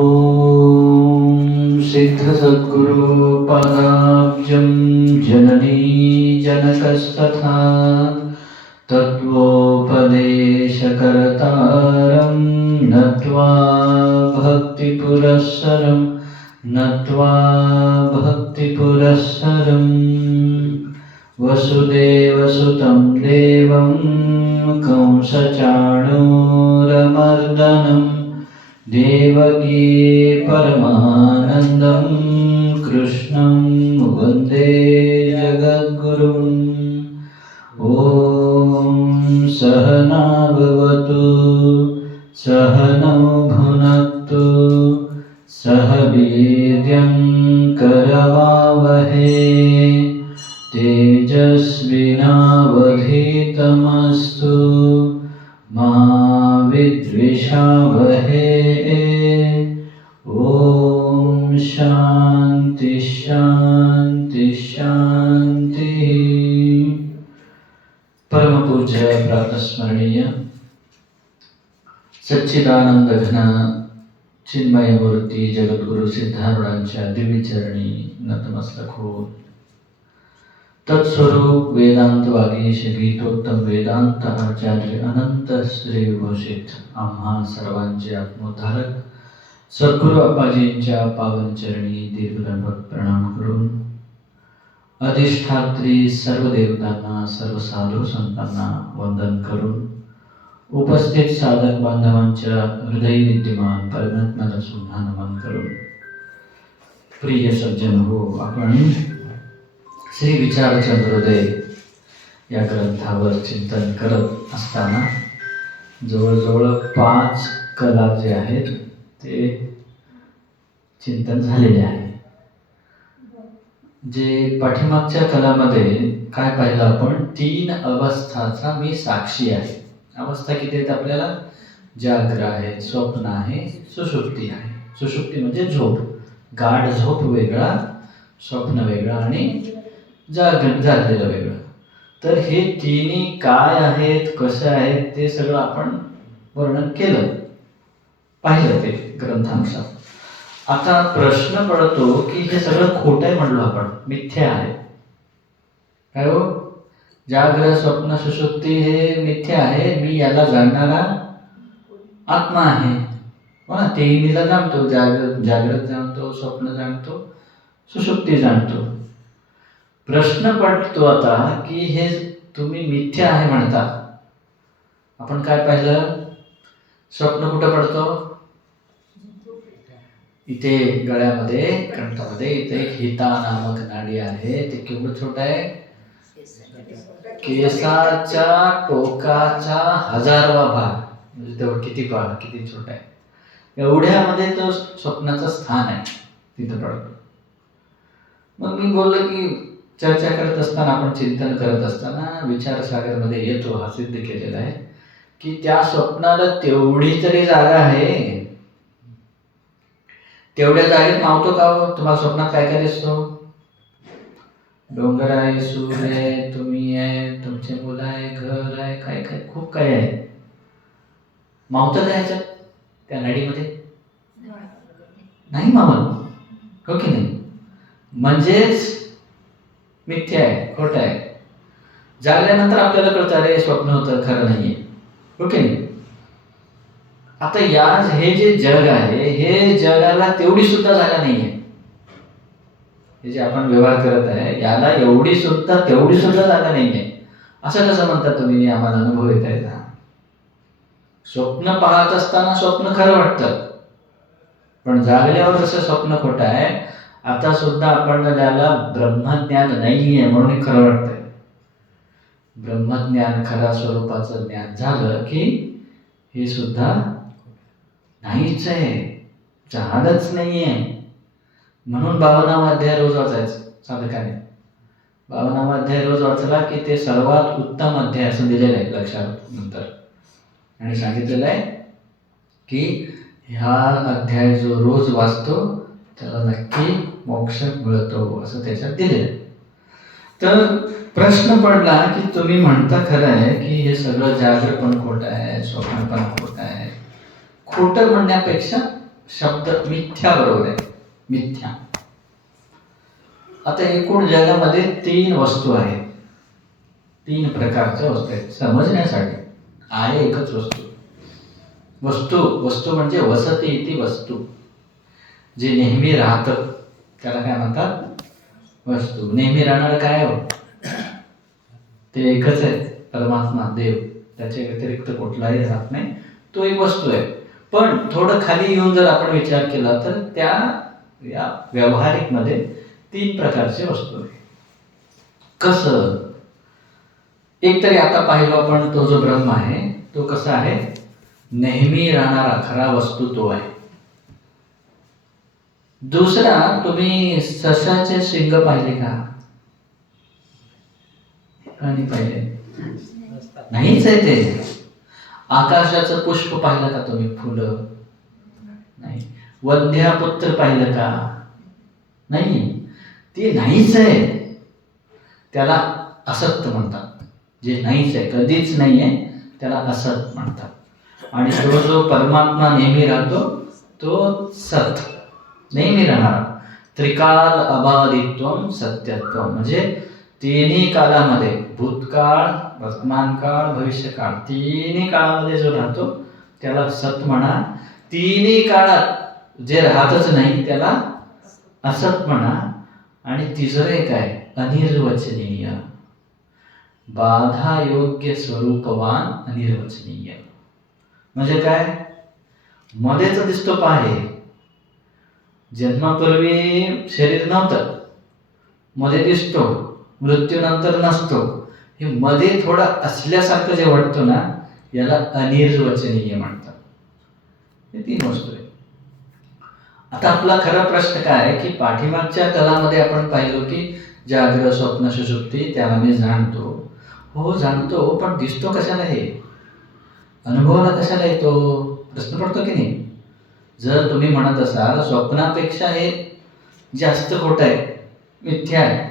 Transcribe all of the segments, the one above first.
ओम सिद्ध सद्गुरु पदाब्जं जननी जनकस्तथा तत्त्वोपदेशकर्तारं नत्वा भक्तिपुरःसरं वसुदेवसुतं देवं कंसचाणूरमर्दनं देवकी परमानन्दं कृष्णं वन्दे जगद्गुरुम्। ॐ सहना भवतु सहनौ भुनक्तु सह वीर्यं करवावहै तेजस्विनावधीतमस्तु मा विद्विषावहै। ओम शांति शांति शांति। परम पूज्य प्रातस्मरणीय सच्चिदानंद घन चिन्मय मूर्ती जगद्गुरु सिद्धारूढांच्या दिव्य चरणी नतमस्तक होऊन तत्स्वरूप वेदांत वागीश गीतोत्तम वेदांत आचार्य अनंत श्री विभूषित आम्हा सर्वांचे आत्मोद्धारक सद्गुरु अप्पाजींच्या पावन चरणी दीर्घदंडवत प्रणाम करून अधिष्ठात्री सर्व देवतांना सर्व साधू संतांना वंदन करून उपस्थित साधक बांधवांच्या हृदय विद्यमान परमात्म्याला सुद्धा नमन करून प्रिय सज्जन हो, आपण श्री विचारचंद्रोदय या ग्रंथावर चिंतन करत असताना जवळजवळ 5 कला जे आहेत ते चिंतन झालेले आहे। जे पाठीमागच्या कलामध्ये काय पाहिलं आपण, 3 अवस्थाचा मी साक्षी आहे। अवस्था किती आहेत आपल्याला? जाग्र आहे, स्वप्न आहे, सुषुप्ती आहे। सुषुप्ती म्हणजे झोप, गाढ झोप वेगळा, स्वप्न वेगळा आणि जागलेलं वेगळं। तर हे तिन्ही काय आहेत, कसे आहेत ते सगळं आपण वर्णन केलं, पाहिलं ते ग्रंथानुसार। आता प्रश्न पडतो की हे सगळं खोटं आहे म्हणलो आपण, मिथ्या आहे काय हो? जाग्र स्वप्न सुषुप्ती हे मिथ्या आहे, मी याला जाणणारा आत्मा आहे हो ना। तिन्हीला जाणतो, जागृत जाणतो, स्वप्न जाणतो, सुषुप्ती जाणतो। प्रश्न पडतो आता की हे तुम्ही मिथ्या आहे म्हणता, आपण काय पाहिलं? स्वप्न कुठं पडतो? इथे गळ्यामध्ये, कंठामध्ये इथे एक हिता नामक नाडी आहे, ते केवढं छोटं आहे? केसाच्या टोकाचा 1000वा भाग, म्हणजे तेवढं किती छोटा आहे, एवढ्यामध्ये तो स्वप्नाचं स्थान आहे, तिथं पडतो। मग मी बोललो की चर्चा करत असताना, आपण चिंतन करत असताना विचारसागरमध्ये येतो, हा सिद्ध केलेला आहे की त्या स्वप्नाला तेवढी तरी जागा आहे, तेवढ्या जागेत मावतो का हो? तुम्हाला स्वप्नात काय काय दिसतो? डोंगर आहे, सूर्य आहे, तुम्ही आहे, तुमचे मुलं आहे, घर आहे, काय काय खूप काय आहे। मावतं का ह्याच्यात, त्या नाडीमध्ये? नाही मावत, हो की नाही? म्हणजेच मिथ्या आहे, खोटं आहे। जागल्यानंतर आपल्याला कळतं, अरे स्वप्न होतं, खरं नाहीये, हो की नाही? आता हे जे जग आहे, हे जगाला तेवढी सुद्धा जागा नाहीये। हे जे आपण व्यवहार करत आहे याला तेवढी सुद्धा जागा नाहीये। असं कसं म्हणता तुम्ही? आम्हाला अनुभव येत आहे ना, स्वप्न पाहत असताना स्वप्न खरं वाटतं, पण जागल्यावर जसं स्वप्न खोटं आहे, आता सुद्धा आपण ज्याला ब्रह्मज्ञान नाहीये म्हणून खरं वाटतंय। ब्रह्मज्ञान, खऱ्या स्वरूपाचं ज्ञान झालं की हे सुद्धा नाहीच आहे, झालंच नाहीये। म्हणून 52 अध्याय रोज वाचायचं साधकाने। 52 अध्याय रोज वाचला की ते सर्वात उत्तम अध्याय असं दिलेलं आहे लक्षात नंतर, आणि सांगितलेलं आहे की हा अध्याय जो रोज वाचतो त्याला नक्की मोक्ष मिळतो, असं त्याच्यात दिलेलं आहे। तर प्रश्न पडला की तुम्ही म्हणता खरं आहे की हे सगळं जागर पण खोटं आहे, स्वप्न पण खोटं आहे। खोटं म्हणण्यापेक्षा शब्द मिथ्या बरोबर आहे, मिथ्या. आता एकूण जगामध्ये 3 वस्तू आहेत, 3 प्रकारच्या वस्तू आहेत समजण्यासाठी. आहे एकच वस्तू. वस्तू म्हणजे वसती इति वस्तू, जे नेहमी राहतं त्याला काय म्हणतात? वस्तू. नेहमी राहणार काय हो? ते एकच आहे, परमात्मा देव. त्याच्या व्यतिरिक्त कुठलाही राहत नाही, तो एक वस्तू आहे. पण थोडं खाली येऊन जर आपण विचार केला तर त्या या व्यावहारिक मध्ये 3 प्रकारचे वस्तू आहे. कसं? एक तरी आता पाहिलो आपण, तो जो ब्रह्म आहे तो कसा आहे? नेहमी राहणारा खरा वस्तू तो आहे. दुसरा, तुम्ही सशाचे शिंग पाहिले का? आणि पाहिले नाहीच आहे ते. आकाशाचं पुष्प पाहिलं का तुम्ही? फुलं नाही. वंध्यापुत्र पाहिलं का? नाही. ते नाहीच आहे, त्याला असत्य म्हणतात. जे नाहीच आहे, कधीच नाही आहे, त्याला असत म्हणतात. आणि तो जो परमात्मा नेहमी राहतो तो सत, नेहमी राहणारा. त्रिकाल अबाधित्वम सत्यत्वम, म्हणजे तिन्ही काळामध्ये, भूतकाळ, वर्तमान काळ, भविष्यकाळ, तिन्ही काळामध्ये जो राहतो त्याला सत म्हणा. तिन्ही काळात जे राहतच नाही त्याला असत म्हणा. आणि तिसरं एक आहे अनिर्वचनीय, बाधा योग्य स्वरूपवान अनिर्वचनीय. म्हणजे काय? मध्येच दिसतो पाहे, जन्मापूर्वी शरीर नव्हतं, मध्ये दिसतो, मृत्यूनंतर नसतो. हे मध्ये थोडं असल्यासारखं जे वाटतं ना, याला अनिर्वचनीय म्हणतात. हे 3 वस्तू आहे. आता आपला खरा प्रश्न काय आहे की पाठीमागच्या कलामध्ये आपण पाहिलो की जागृत, स्वप्न, सुषुप्ती त्याला मी जाणतो. हो जाणतो, पण दिसतो कशाला? हे अनुभवाला कशाला येतो? प्रश्न पडतो की नाही? जर तुम्ही म्हणत असाल स्वप्नापेक्षा हे जास्त खोटं आहे, मिथ्या आहे,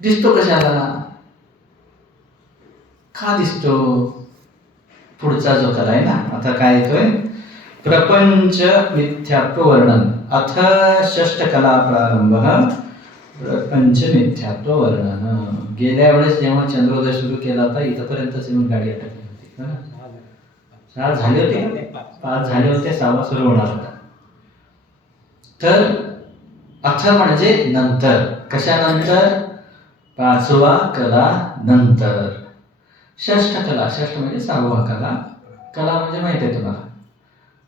दिसतो कशाला? का दिसतो? पुढचा जो कला आहे ना, आता काय येतोय? प्रपंच मिथ्यात्व वर्णन. अथ षष्ठ कला प्रारंभ, प्रपंच मिथ्यात्व वर्णन. गेल्या वेळेस जेव्हा चंद्रोदय सुरू केला होता, इथपर्यंतच येऊन गाडी अटकली होती. 4 झाले होते, 5 झाले होते, 6वा सुरू होणार होता. तर अथ म्हणजे नंतर. कशानंतर? 5वा कला नंतर. षष्ठ कला, षष्ठ म्हणजे 6वा कला. कला म्हणजे माहिती आहे तुम्हाला,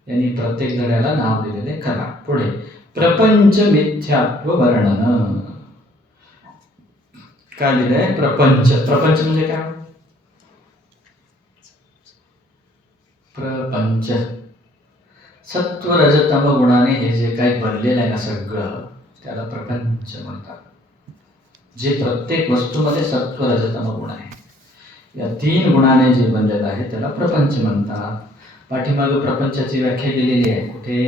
यांनी प्रत्येक धड्याला नाव दिलेले कला. पुढे प्रपंच मिथ्यात्व वर्णन. काय लिहिलंय? प्रपंच. प्रपंच म्हणजे काय? प्रपंच सत्व रजतम गुणाने हे जे काही बनलेलं आहे ना सगळं, त्याला प्रपंच म्हणतात. जे प्रत्येक वस्तूमध्ये सत्व रजतम गुण आहे, या 3 गुणाने जे बनलेलं आहे त्याला प्रपंच म्हणतात. पाठीमागे प्रपंचाची व्याख्या केलेली आहे. कुठे?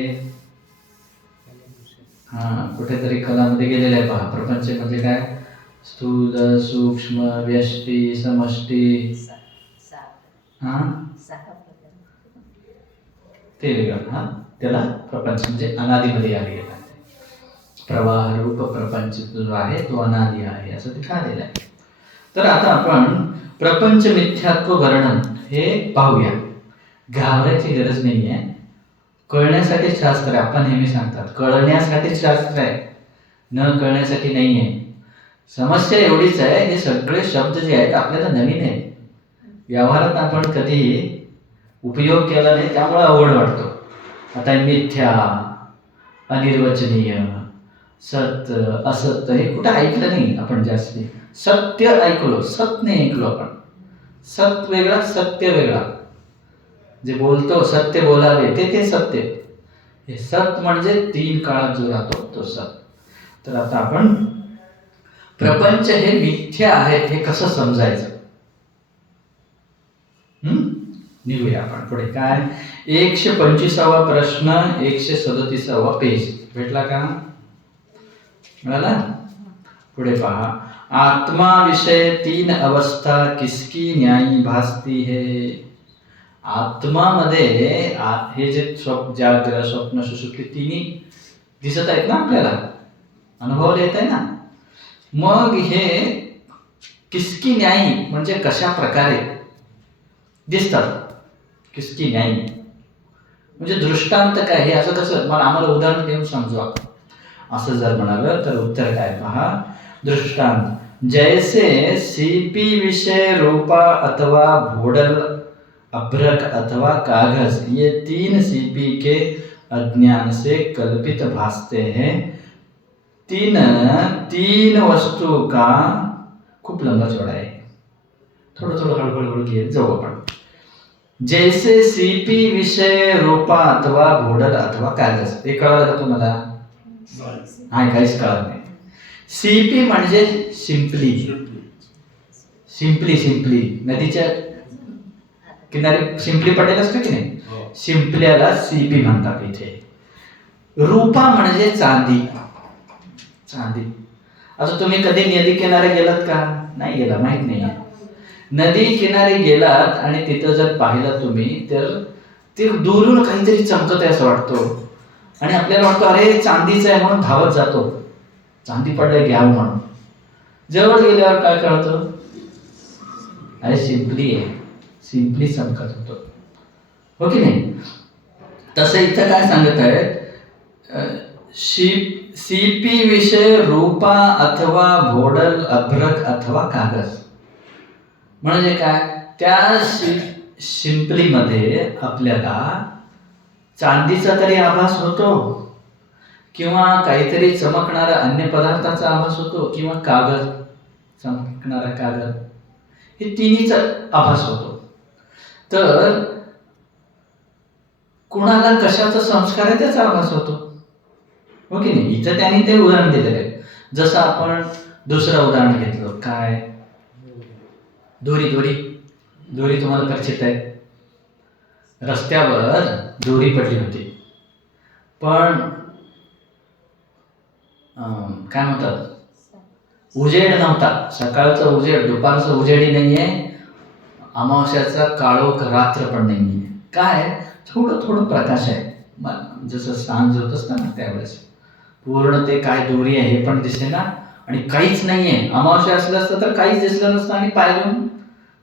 कुठेतरी कलामध्ये गेलेलं आहे पहा. प्रपंच म्हणजे काय? स्थूल, सूक्ष्म, व्यष्टी, समष्टी. ते वेगळं. त्याला प्रपंच म्हणजे अनादीमध्ये आलेला आहे. प्रवाह रूप प्रपंच जो आहे तो अनादी आहे, असं ते आलेलं आहे. तर आता आपण प्रपंच मिथ्यात्व वर्णन हे पाहूया. घाबरायची गरज नाही आहे. कळण्यासाठी शास्त्र आहे. आपण नेहमी सांगतात कळण्यासाठी शास्त्र आहे, न कळण्यासाठी नाही आहे. समस्या एवढीच आहे, हे सगळे शब्द जे आहेत आपल्याला नवीन आहेत, व्यवहारात आपण कधी उपयोग केला नाही, त्यामुळे आवड वाटतो. आता मिथ्या, अनिर्वचनीय, सत्य, असत्य हे कुठं ऐकलं नाही आपण जास्त. सत्य ऐकलो, सत नाही ऐकलो आपण. सत वेगळा, सत्य वेगळा. जे बोलतो सत्य बोलावे ते सत्य. हे सत म्हणजे 3 काळात जो राहतो तो सत. तर आता आपण प्रपंच हे मिथ्या आहे हे कसं समजायचं निघूया आपण पुढे. काय? 125वा प्रश्न, 137वा पेज भेटला का? मिळाला? पुढे पहा. आत्मा विषय 3 अवस्था किसकी न्यायी भासती है? आत्मामध्ये हे जे जागृत स्वप्न सुषुप्ती तिन्ही दिसत आहेत ना आपल्याला, अनुभवाला येत आहे ना. मग हे किसकी न्यायी म्हणजे कशा प्रकारे दिसतात, किसकी न्यायी म्हणजे दृष्टांत काय, हे असं कसं, मला आम्हाला उदाहरण देऊन समजवा. असं जर म्हणालं तर उत्तर काय पहा, दृष्टांत जैसे सीपी विषय रूपा अथवा भोडल अभ्रक अथवा कागज ये तीन सीपी के अज्ञान से कल्पित भासते हैं. तीन वस्तू का, खूप लंबा चौडा आहे, थोडं थोडं हळूहळू घेत जाऊ आपण. जैसे सीपी विषय रूपा अथवा भोडल अथवा कागज, हे कळलं का तुम्हाला? हा, काहीच कळत नाही. सीपी म्हणजे सिंपली, सिंपली सिंपली नदीच्या किनारी सिंपली पडेल असतं की नाही, शिंपल्याला सीपी म्हणतात इथे. रूपा म्हणजे चांदी, चांदी. आता तुम्ही कधी नदी किनारे गेलात का? नाही गेला, माहित नाही. नदी किनारी गेलात आणि तिथं जर पाहिलं तुम्ही तर ते दुरून काहीतरी चमकत आहे असं वाटतं, आणि आपल्याला वाटतं अरे चांदीचं आहे म्हणून धावत जातो, चांदी पडलंय घ्यावं म्हणून. जवळ गेल्यावर काय कळतं, अरे सिंपली आहे, सिंपली चमकत होतो, हो की नाही? तसं इथं काय सांगत आहेत, सीपी विषय रूपा अथवा भोडल अभ्रक अथवा कागज म्हणजे काय, त्या शिंपलीमध्ये आपल्याला चांदीचा तरी आभास होतो, किंवा काहीतरी चमकणारा अन्य पदार्थाचा आभास होतो, किंवा कागद, चमकणारा कागद, हे तिन्हीचा आभास होतो. तर कुणाला कशाचा संस्कार आहे त्याचा आभास होतो, हो की नाही? इथं त्यांनी ते उदाहरण दिलेलं आहे. जसं आपण दुसरं उदाहरण घेतलं, काय, दोरी. दोरी दोरी तुम्हाला परिचित आहे. रस्त्यावर दोरी पडली होती, पण काय म्हणतात, उजेड नव्हता. सकाळचा उजेड, दुपारचा उजेडही नाहीये, अमावस्याचा काळोख रात्र पण नाहीये. काय, थोडं थोडं प्रकाश आहे, जसं सांज होत असतं ना त्यावेळेस. पूर्ण ते काय दोरी आहे हे पण दिसते ना, आणि काहीच नाहीये. अमावस्या असलं असतं तर काहीच दिसलं नसतं, आणि पाय घेऊन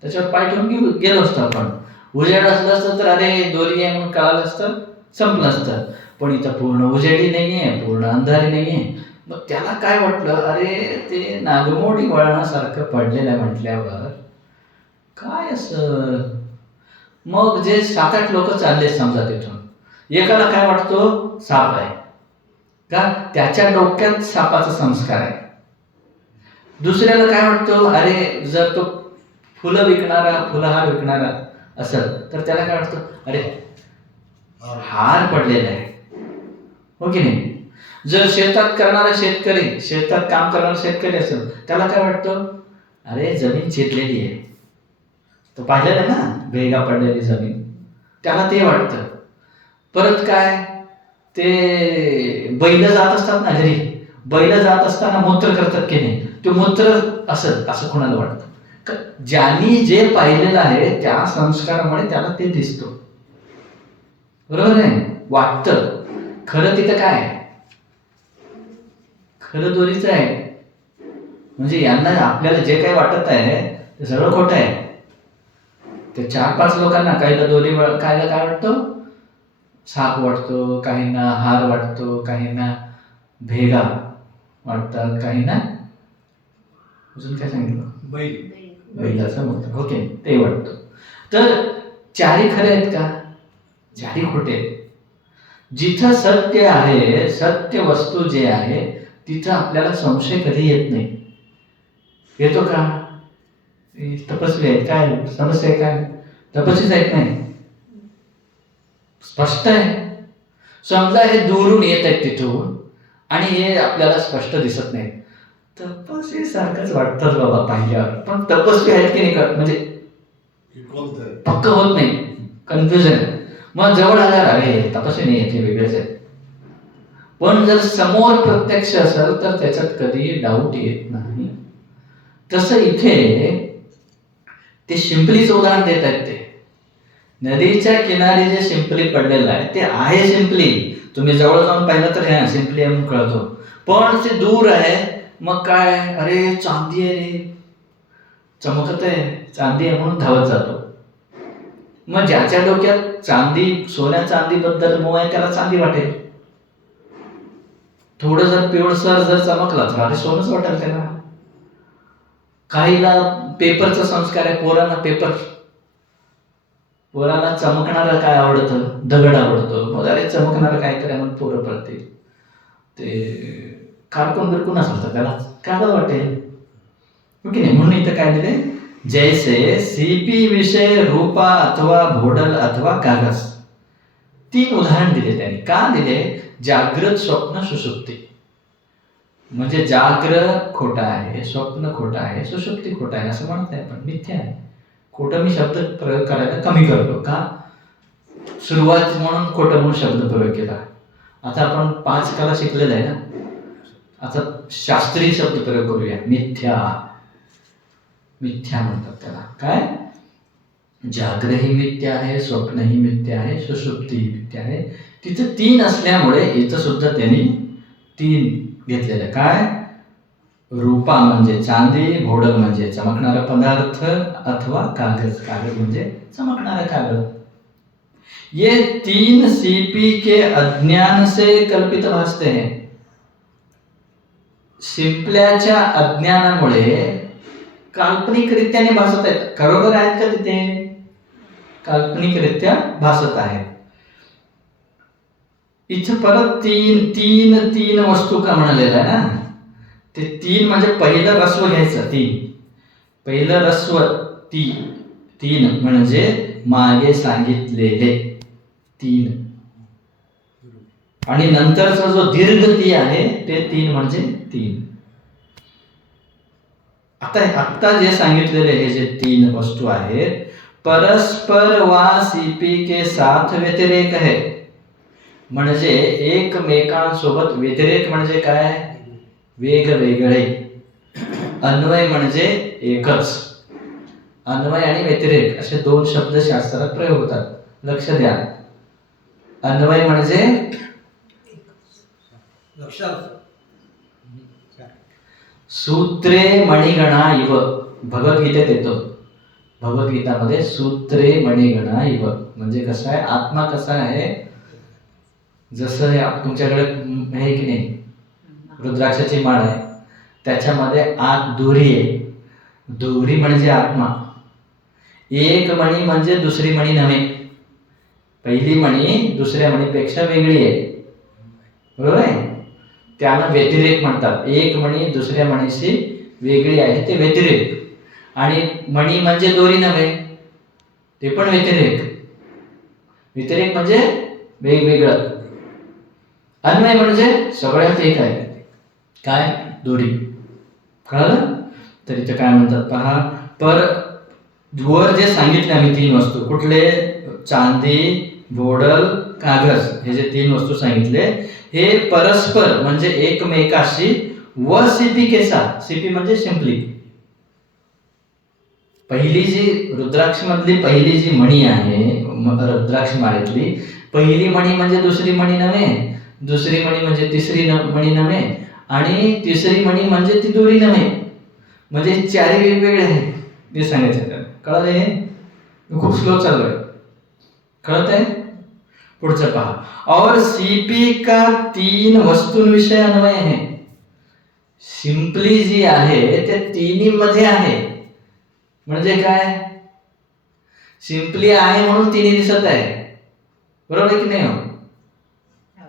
त्याच्यावर पाय ठेवून गेलो असतो आपण. उजेड असलं असतं तर अरे दोरी आहे म्हणून कळालं असतं, संपलं असतं. पण इथं पूर्ण उजेडी नाहीये, पूर्ण अंधारी नाहीये. मग त्याला काय वाटलं, अरे ते नागमोडी वळणासारखं पडलेलं आहे म्हटल्यावर काय असं. मग जे 7-8 लोक चालले समजा तिथून, एकाला काय वाटतो, साप आहे का, त्याच्या डोक्यात सापाचा संस्कार आहे. दुसऱ्याला काय वाटतं, अरे जर तो फुलं विकणारा, फुलहार विकणारा असेल तर त्याला काय वाटतं, अरे हार पडलेला आहे, हो की नाही? जर शेतात करणारा शेतकरी, शेतात काम करणारा शेतकरी असेल, त्याला काय वाटतं, अरे जमीन चिरलेली आहे. तो पाहिलेला आहे ना, भेगा पडलेली जमीन, त्याला ते वाटतं. परत काय, ते बैल जात असतात ना घरी, बैल जात असताना मूत्र करतात की नाही, ते मूत्र असं कोणाला वाटतं. ज्यांनी जे पाहिलेलं आहे त्या संस्कारामुळे त्याला ते दिसतो, बरोबर आहे, वाटतं. खरं तिथं काय, खरं दोरीचं आहे. म्हणजे यांना आपल्याला जे काही वाटत आहे ते सगळं खोटं आहे. ते 4-5 लोकांना, काहीला दोरी, काहीला काय वाटतं, साप वाटतो, काहींना हार वाटतो, काहींना भेगा वाटतात, काहींना अजून काय सांगितलं, बैलाचं मूत्र, ओके, ते वाटतं. तर चारी खरे आहेत का, चारी खोटे आहेत. जिथं सत्य आहे, सत्य वस्तू जे आहे तिथं आपल्याला संशय कधी येत नाही. येतो का? तपस्वी आहेत काय, समस्या आहे काय, तपस्वीच आहेत नाही, स्पष्ट आहे. समजा हे दुरून येत आहेत तिथून आणि हे आपल्याला स्पष्ट दिसत नाही, तपस्वी सारखंच वाटतं बाबा पाहिल्यावर, पण तपस्वी आहेत की नाही म्हणजे पक्क होत नाही, कन्फ्युजन. मग जवळ आल्यावर अरे तपस्वी नाही येते, वेगळेच आहे. पण जर समोर प्रत्यक्ष असेल तर त्याच्यात कधीही डाऊट येत नाही. तसं इथे ते शिंपलीचं उदाहरण देत आहेत. ते नदीच्या किनारी जे शिंपली पडलेलं आहे ते आहे शिंपली. तुम्ही जवळ जाऊन पाहिलं तर हे शिंपली आहे म्हणून कळतो. पण ते दूर आहे, मग काय, अरे चांदी आहे रे, चमकत आहे, चांदी आहे म्हणून धावत जातो. मग ज्याच्या डोक्यात सोन्या चांदीबद्दल मोह आहे त्याला चांदी वाटेल. थोडं जर पिवळसर जर चमकला तर अरे सोनच वाटेल त्याला. काहीला पेपरचा संस्कार आहे, पोराला चमकणारं काय आवडतं, दगड आवडतो. मग अरे चमकणारं काहीतरी म्हणून पोरं पडतील. ते कारकून बिरकून असलं तर त्याला कागद वाटेल, हो की नाही. म्हणून इथं काय दिले, जैसे सीपी विषय रूपा अथवा भोडल अथवा कागज. 3 उदाहरण दिले त्यांनी. का दिले? जागृत, स्वप्न, सुषुप्ती. म्हणजे जाग्र खोटा आहे, स्वप्न खोटा आहे, सुषुप्ती खोटा आहे असं म्हणत आहे, पण मिथ्या आहे. खोटं मी शब्द प्रयोग करायला कमी करतो. का? सुरुवात म्हणून खोटं म्हणून शब्द प्रयोग केला. आता आपण 5 कला शिकलेला आहे ना, आता शास्त्रीय शब्द प्रयोग करूया. मिथ्या म्हणतात त्याला. काय? जाग्रही मिथ्या आहे, स्वप्नही मिथ्या आहे, सुषुप्तीही मिथ्या आहे. तिथं 3 असल्यामुळे इथं सुद्धा त्यांनी 3 घेतलेलं. काय? रूपा म्हणजे चांदी, भोडल म्हणजे चमकणारा पदार्थ, अथवा कागज म्हणजे चमकणारा कागज. ये 3 सीपी के अज्ञान से कल्पित भासते हैं. शिंपल्याच्या अज्ञानामुळे काल्पनिकरित्याने भासत आहेत. खरोखर आहेत का तिथे? काल्पनिकरित्या भासत आहेत. इथं परत तीन वस्तू का म्हणालेलं आहे ना, ते 3 म्हणजे पहिलं रस्व घ्यायचं. पहिलं रस्व 3 म्हणजे मागे सांगितलेले 3, आणि नंतरचा जो दीर्घ ती आहे ते 3 म्हणजे 3. आता जे सांगितलेले हे जे 3 वस्तू आहेत, परस्पर वा सीपी के साथ व्यतिरेक आहे. म्हणजे एकमेकांसोबत. व्यतिरेक म्हणजे काय? वेगवेगळे. अन्वय म्हणजे एकच. अन्वय आणि व्यतिरेक असे 2 शब्द शास्त्रात प्रयोग होतात, लक्ष द्या. अन्वय म्हणजे सूत्रे मणिगणा इव. भगवद्गीतेत येतो. भगवद्गीतामध्ये सूत्रे मणिगणा इव म्हणजे कसं आहे, आत्मा कसा आहे, जसं हे तुमच्याकडे आहे की नाही, रुद्राक्षाची माळ आहे, त्याच्यामध्ये आत दोरी आहे. दोरी म्हणजे आत्मा. एक मणी म्हणजे दुसरी मणी नव्हे. पहिली मणी दुसऱ्या मणीपेक्षा वेगळी आहे, बरोबर आहे. त्याला व्यतिरेक म्हणतात. एक मणी दुसऱ्या मणीशी वेगळी आहे, ते व्यतिरेक. आणि मणी म्हणजे दोरी नव्हे, ते पण व्यतिरेक. व्यतिरेक म्हणजे वेगवेगळं. अन्वय म्हणजे सगळ्यात एक आहे. काय? दोरी. कळलं? तर इथं काय म्हणतात पहा. वर जे सांगितले आम्ही 3 वस्तू, कुठले? चांदी, भोडल, कागज, हे जे 3 वस्तू सांगितले, हे परस्पर म्हणजे एकमेकाशी, व सीपी के साथ. सीपी म्हणजे शिंपली. पहिली जी रुद्राक्ष मधली पहिली जी मणी आहे, रुद्राक्ष माळेतली पहिली मणी म्हणजे दुसरी मणी नव्हे, दुसरी मणी म्हणजे तिसरी मणी नव्हे, आणि तिसरी मणी म्हणजे ती दोरी नव्हे. म्हणजे 4 वेगवेगळे आहेत. ते सांगायचं त्याला. कळलं? हे खूप स्लो चालू आहे. कळत आहे? पुढचं पहा. और सीपी का 3 वस्तूंविषयी अन्वय आहे. शिंपली जी आहे ते 3 मध्ये आहे. म्हणजे काय? शिंपली आहे म्हणून 3 दिसत आहे, बरोबर आहे की नाही?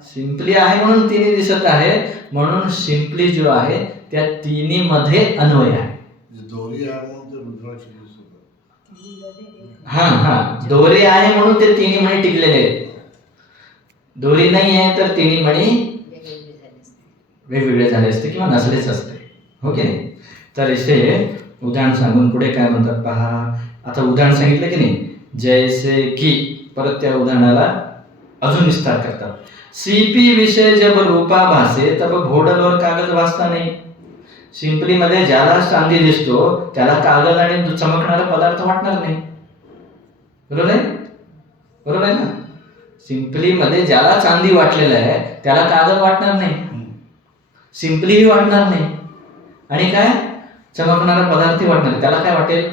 शिंपली आहे म्हणून 3 दिसत आहे, म्हणून शिंपली जो आहे त्या 3 मध्ये अन्वय आहे. दोरी आहे म्हणून ते रुद्राक्ष दिसत आहे. दोरी आहे म्हणून ते 3 मणी टिकलेले आहेत. दोरी नाही आहे तर 3 मणी वेगवेगळे झाले असते किंवा नसलेच असते, हो की नाही? तर इथे उदाहरण सांगून पुढे काय म्हणतात पहा. आता उदाहरण सांगितलं की नाही, जैसे की, परत त्या उदाहरणाला अजून विस्तार करतात. सीपी विषय जब रूपा भासे तब भोडल और कागज भासता नाही. शिंपली मध्ये ज्याला चांदी दिसतो त्याला कागद आणि चमकणारा पदार्थ वाटणार नाही, बरोबर आहे. बरोबर आहे ना. सिंपली मध्ये ज्याला चांदी वाटलेलं आहे त्याला कागद वाटणार नाही, सिंपलीही वाटणार नाही, आणि काय चमकणारा पदार्थही वाटणार नाही. त्याला काय वाटेल?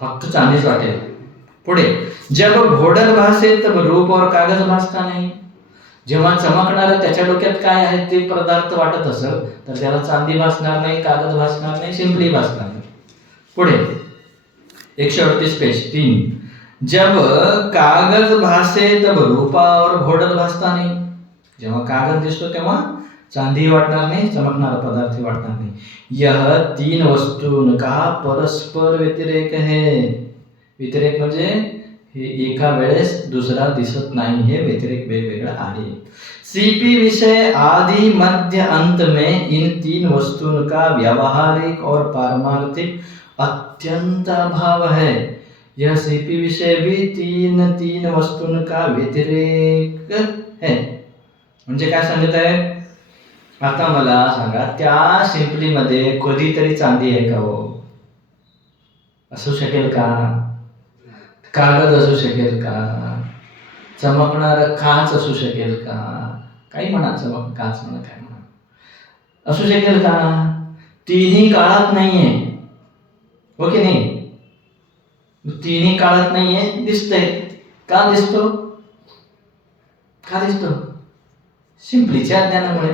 फक्त चांदीच वाटेल. पुढे, जब घोडल भासे तब रूप और कागज भासता नाही. जेव्हा चमकणारं त्याच्या डोक्यात काय आहे ते पदार्थ वाटत असेल तर त्याला चांदी भासणार नाही, कागद भासणार नाही, सिंपली भासणार नाही. पुढे 138 पेज 3, जब कागज भासे तब रूपा और घोडल भासता नहीं. जेव्हा कागद दिसतो तेव्हा चांदी वाटणार नाही, चमकणारा पदार्थ वाटणार नाही. यह तीन वस्तून का परस्पर व्यतिरेक है. व्यतिरेक म्हणजे हे एका वेळेस दुसरा दिसत नाही, हे व्यतिरेक वेगवेगळा आहे. सीपी विषय आदि मध्य अंत में इन तीन वस्तुओं का व्यावहारिक और पारमार्थिक अत्यंत अभाव है. यह सीपी विषय भी तीन वस्तुओं का व्यतिरेक है. म्हणजे काय सांगत आहे? आता मला सांगा, त्या सिंपली मध्ये कधीतरी चांदी आहे का हो? असू शकेल का? कागद असू शकेल का? चमकणारा काच असू शकेल का? काही म्हणा, चमक काच म्हणा, काय म्हणा, असू शकेल का? तिन्ही काळात नाहीये, हो की नाही? तिन्ही काळात नाहीये, दिसतंय. का दिसतो? का दिसतो? सिंपलीच्या ज्ञानामुळे.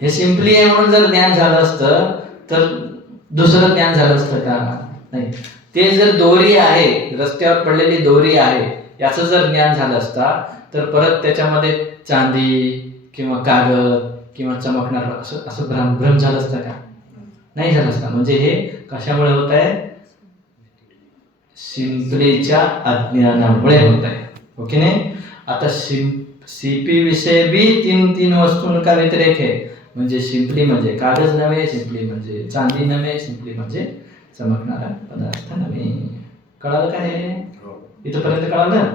हे सिंपली आहे म्हणून जर ज्ञान झालं असतं तर दुसरं ज्ञान झालं असतं का? नाही. ते जर दोरी आहे, रस्त्यावर पडलेली दोरी आहे, याचं जर ज्ञान झालं असता तर परत त्याच्यामध्ये चांदी किंवा कागद किंवा चमकणार असं असं भ्रम झालं असतं का? नाही झालं असतं. म्हणजे हे कशामुळे होत आहे? सिंपलीच्या अज्ञानामुळे होत आहे, ओके नाही? आता सीपी विषय भी तीन वस्तूं का व्यतिरेक है. म्हणजे सिंपली म्हणजे कागज नव्हे, सिंपली म्हणजे चांदी नव्हे, सिंपली म्हणजे चमकणारा पदार्थ नव्हे. कळालं काय? इथपर्यंत कळालं?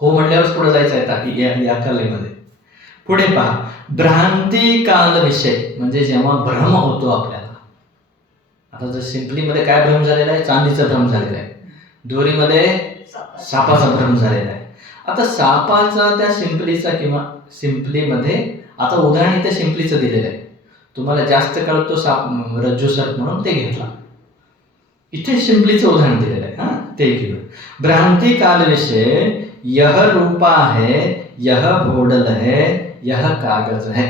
हो म्हणल्यावरच पुढे जायचं आहे या कलेमध्ये. पुढे पहा, भ्रांती काल विषय म्हणजे जेव्हा भ्रम होतो आपल्याला. आता जर सिंपली मध्ये काय भ्रम झालेला आहे? चांदीचा भ्रम झालेला आहे. दोरीमध्ये सापाचा भ्रम झालेला आहे. आता सापाचा त्या सिंपलीचा किंवा सिंपलीमध्ये, आता उदाहरण इथे सिंपलीचं दिलेलं आहे, तुम्हाला जास्त कळतो साप रज्जू सर्प म्हणून ते घेतला. इथे सिंपलीचं उदाहरण दिलेलं आहे, हा ते घेऊ. भ्रांती काल विषय यह रूपा है, यह घोडल है, यह कागज है,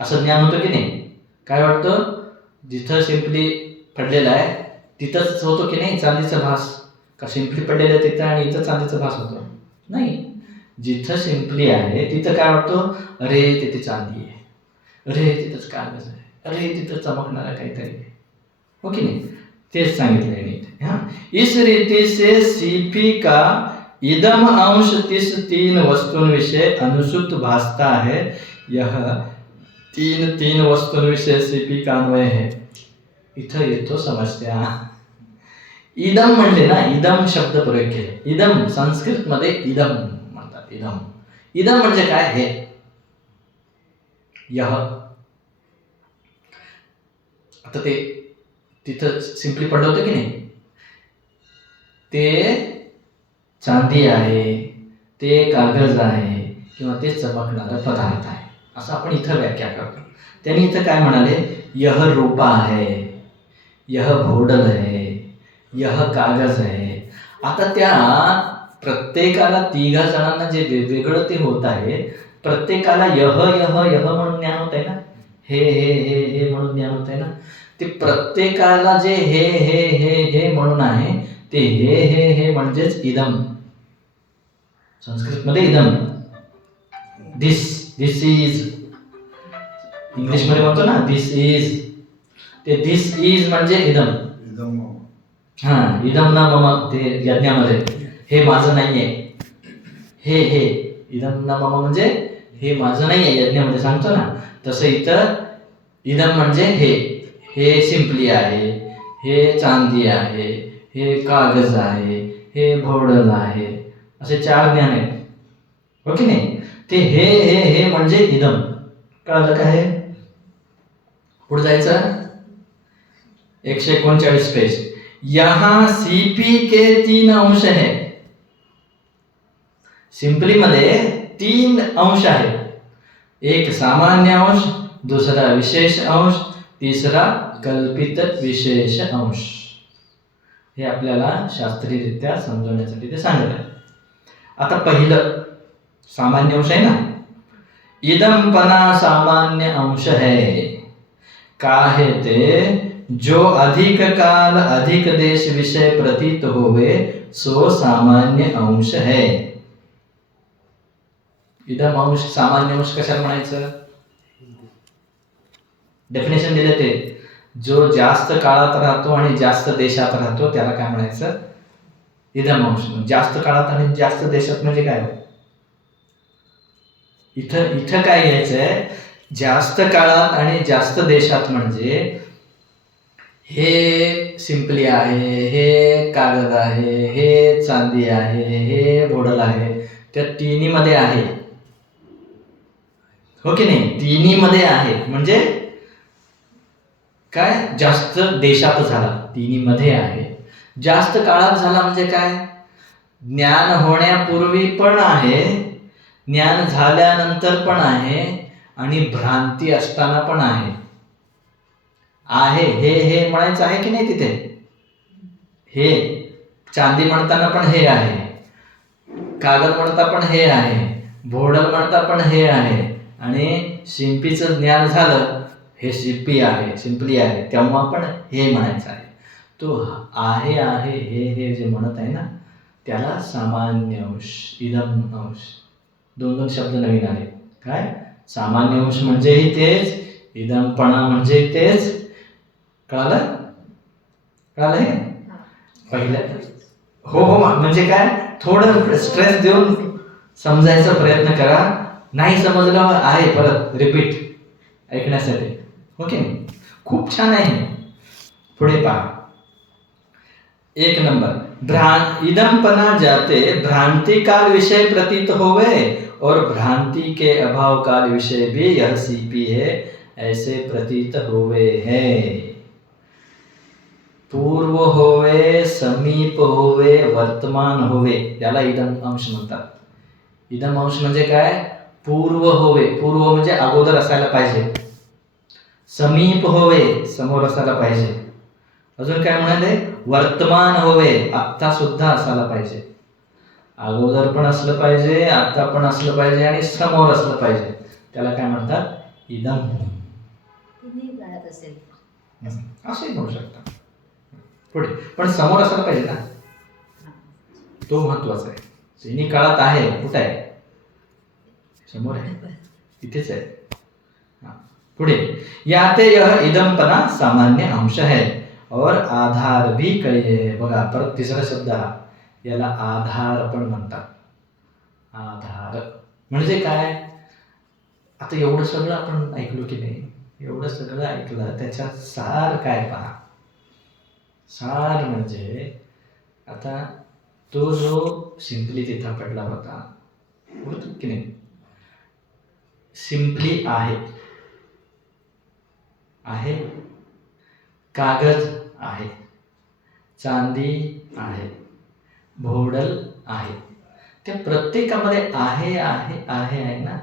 असं ज्ञान होतं की नाही? काय वाटतं? जिथं सिंपली पडलेला आहे तिथंच होतो की नाही चांदीचा भास? का सिंपली पडलेलं आहे तिथं आणि इथं चांदीचा भास होतो? नाही. जिथं सिंपली आहे तिथं काय वाटतं? अरे तिथे चांदी आहे, अरे तिथंच कागज आहे, अरे तिथं चमकणारा काहीतरी आहे, हो की नाही? तेच सांगितलंय नीट. हा, इस रीति से सीपी का इदम अंश तीन वस्तुन विषय अनुसूत भासता है. यह तीन वस्तुन विषय सीपी का अन्वय है. इथं येतो समस्या. इदम म्हणले ना, इदम शब्द प्रयोग केले. इदम संस्कृत मध्ये इदम म्हणतात. इदम इदम म्हणजे काय? हे यह. आता ते तिथं सिंपली पडलं होतं की नाही? ते चांदी आहे, ते कागज आहे किंवा ते चमकणारा पदार्थ आहे असं आपण इथं व्याख्या करतो. त्यांनी इथं काय म्हणाले? यह रूपा है, यह घोडल है, यह कागज आहे. आता त्या प्रत्येकाला तिघा जणांना जे वेगवेगळं ते होत आहे, प्रत्येकाला यह यह यह म्हणून ज्ञान होत आहे ना, हे हे हे हे म्हणून ज्ञान होत आहे ना. ते प्रत्येकाला जे हे हे हे हे म्हणून आहे ते हे हे म्हणजेच इदम. संस्कृत मध्ये इदम, दिस इज, इंग्लिश मध्ये म्हणतो ना दिस इज, ते दिस इज म्हणजे इदम. हा, इदम ना मम, ते यज्ञामध्ये हे माझं नाहीये, हे हे इदम ना मम म्हणजे हे माझं नाहीये, यज्ञामध्ये सांगतो ना तसं इथं इदम म्हणजे हे, हे सिंपली आहे, हे चांदी आहे, हे कागज आहे, हे घोडल आहे, असे चार ज्ञान आहेत, हो की नाही? ते हे हे हे म्हणजे इदम. कळलं का? हे पुढे जायचं 139 पेज. यहाँ सीपी के तीन अंश है. सिंपली मध्ये 3 अंश आहेत. एक सामान्य अंश, दुसरा विशेष अंश, तिसरा कल्पित विशेष अंश. हे आपल्याला शास्त्रीयरित्या समजवण्यासाठी ते सांगत आहे. आता पहिलं सामान्य अंश आहे ना, इदमपना सामान्य अंश है. का है ते, जो अधिक काल अधिक देश विषय प्रतीत होवे सो सामान्य अंश है. इदम अंश सामान्य अंश कशाला म्हणायचं? डेफिनेशन दिले ते, जो जास्त काळात राहतो आणि जास्त देशात राहतो त्याला काय म्हणायचं? इदम अंश. जास्त काळात आणि जास्त देशात म्हणजे काय? इथं काय घ्यायचंय? जास्त काळात आणि जास्त देशात म्हणजे हे सिंपली आहे, हे कागद आहे, हे चांदी आहे, हे घोडल आहे, त्या तिन्ही मध्ये आहे. हो की नाही? तिन्ही मध्ये आहे म्हणजे काय? जास्त देशात झाला, तिन्ही मध्ये आहे. जास्त काळात झाला म्हणजे काय? ज्ञान होण्यापूर्वी पण आहे, ज्ञान झाल्यानंतर पण आहे आणि भ्रांती असताना पण आहे. हे म्हणायचं आहे की नाही? तिथे हे चांदी म्हणताना पण हे आहे, कागद म्हणता पण हे आहे, घोडल म्हणता पण हे आहे, आणि शिंपीचं ज्ञान झालं, हे शिंपी आहे, सिंपली आहे, तेव्हा पण हे म्हणायचं आहे. तो आहे आहे हे जे म्हणत आहे ना, त्याला सामान्य अंश, इदम अंश. दोन शब्द नवीन आले. काय? सामान्य अंश म्हणजेही तेच, इदमपणा म्हणजे तेच. कळालं? हे पहिल्या हो म्हणजे काय, थोडं स्ट्रेस देऊन समजायचा प्रयत्न करा. नाही समजलं आहे परत रिपीट ऐकण्यासाठी. ओके, खूप छान आहे. पुढे पहा. 1 नंबर, इदमपना जाते भ्रांति काल विषय प्रतीत होवे और भ्रांति के अभाव काल विषय भी यह सीपी है ऐसे प्रतीत होवे है. पूर्व होवे, समीप होवे, वर्तमान होवे, याला इदम अंश म्हणतात. इदम अंश म्हणजे काय? पूर्व होवे, पूर्व म्हणजे अगोदर असायला पाहिजे. समीप होवे, समोर असायला पाहिजे. अजून काय म्हणाले? वर्तमान होवे, आत्ता सुद्धा असायला पाहिजे. अगोदर पण असलं पाहिजे, आत्ता पण असलं पाहिजे आणि समोर असलं पाहिजे. त्याला काय म्हणतात? इदम. असे म्हणू शकता. पुढे पण समोर असायला पाहिजे ना, तो महत्वाचा आहे. तिन्ही काळात आहे. कुठे आहे? समोर आहे, इथेच आहे. पुढे, याते यह इदमपना सामान्य अंश है और आधार भी कहिए. बघा परत तिसरा शब्द हा, याला आधार पण म्हणतात. आधार म्हणजे काय? आता एवढं सगळं आपण ऐकलो की नाही? एवढं सगळं ऐकलं, त्याच्यात सार काय पहा. सार म्हणजे आता तो जो सिंपली तिथं पडला होता, बोलतो की नाही? सिंपली आहे, कागद आहे, चांदी आहे, घोडल आहे. त्या प्रत्येकामध्ये आहे आहे आहे आहे ना.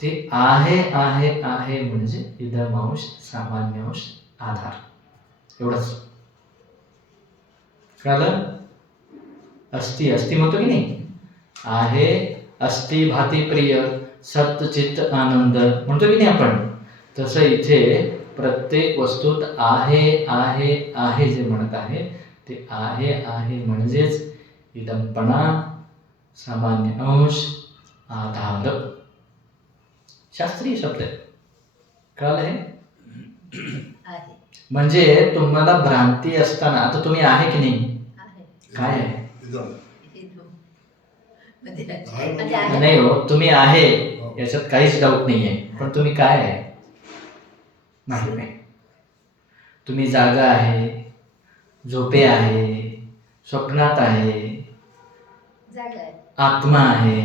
ते आहे आहे आहे म्हणजे इदम अंश, सामान्य अंश, आधार. एवढंच कळलं? अस्ति अस्ति म्हणतो की नाही? आहे, अस्ति भाती प्रिय, सत्य चित्त आनंद म्हणतो की नाही आपण? तसं इथे प्रत्येक वस्तूत आहे आहे आहे जे म्हणत आहे ते आहे आहे म्हणजेच इदमपणा, सामान्य अंश, आधार. शास्त्रीय शब्द आहे. कळलं हे? म्हणजे तुम्हाला भ्रांती असताना, आता तुम्ही आहे की नाही? काय आहे? नाही हो, तुम्ही आहे याच्यात काहीच डाऊट नाही आहे. पण तुम्ही काय आहे माहिती नाही. तुम्ही जागा आहे, झोपे आहे, स्वप्नात आहे, आत्मा आहे,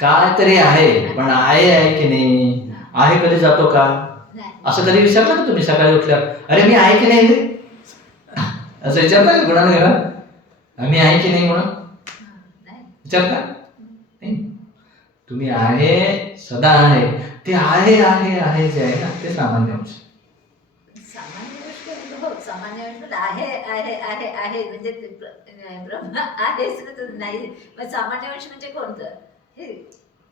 काय तरी आहे. पण आहे की नाही? आहे कधी जातो का? असं कधी विचारलं का तुम्ही सकाळी उठल्यावर? अरे मी आहे की नाही रे? असं विचारता का कोणाला घरात? आम्ही आहे की नाही म्हणून विचारता? तुम्ही आहे सदा आहे, ते आहे जे आहे ना ते सामान्य अंश. सामान्य गोष्ट म्हणजे हो सामान्य गोष्ट आहे म्हणजे ब्रह्म आहेच नाही. मग सामान्य अंश म्हणजे कोणतं हे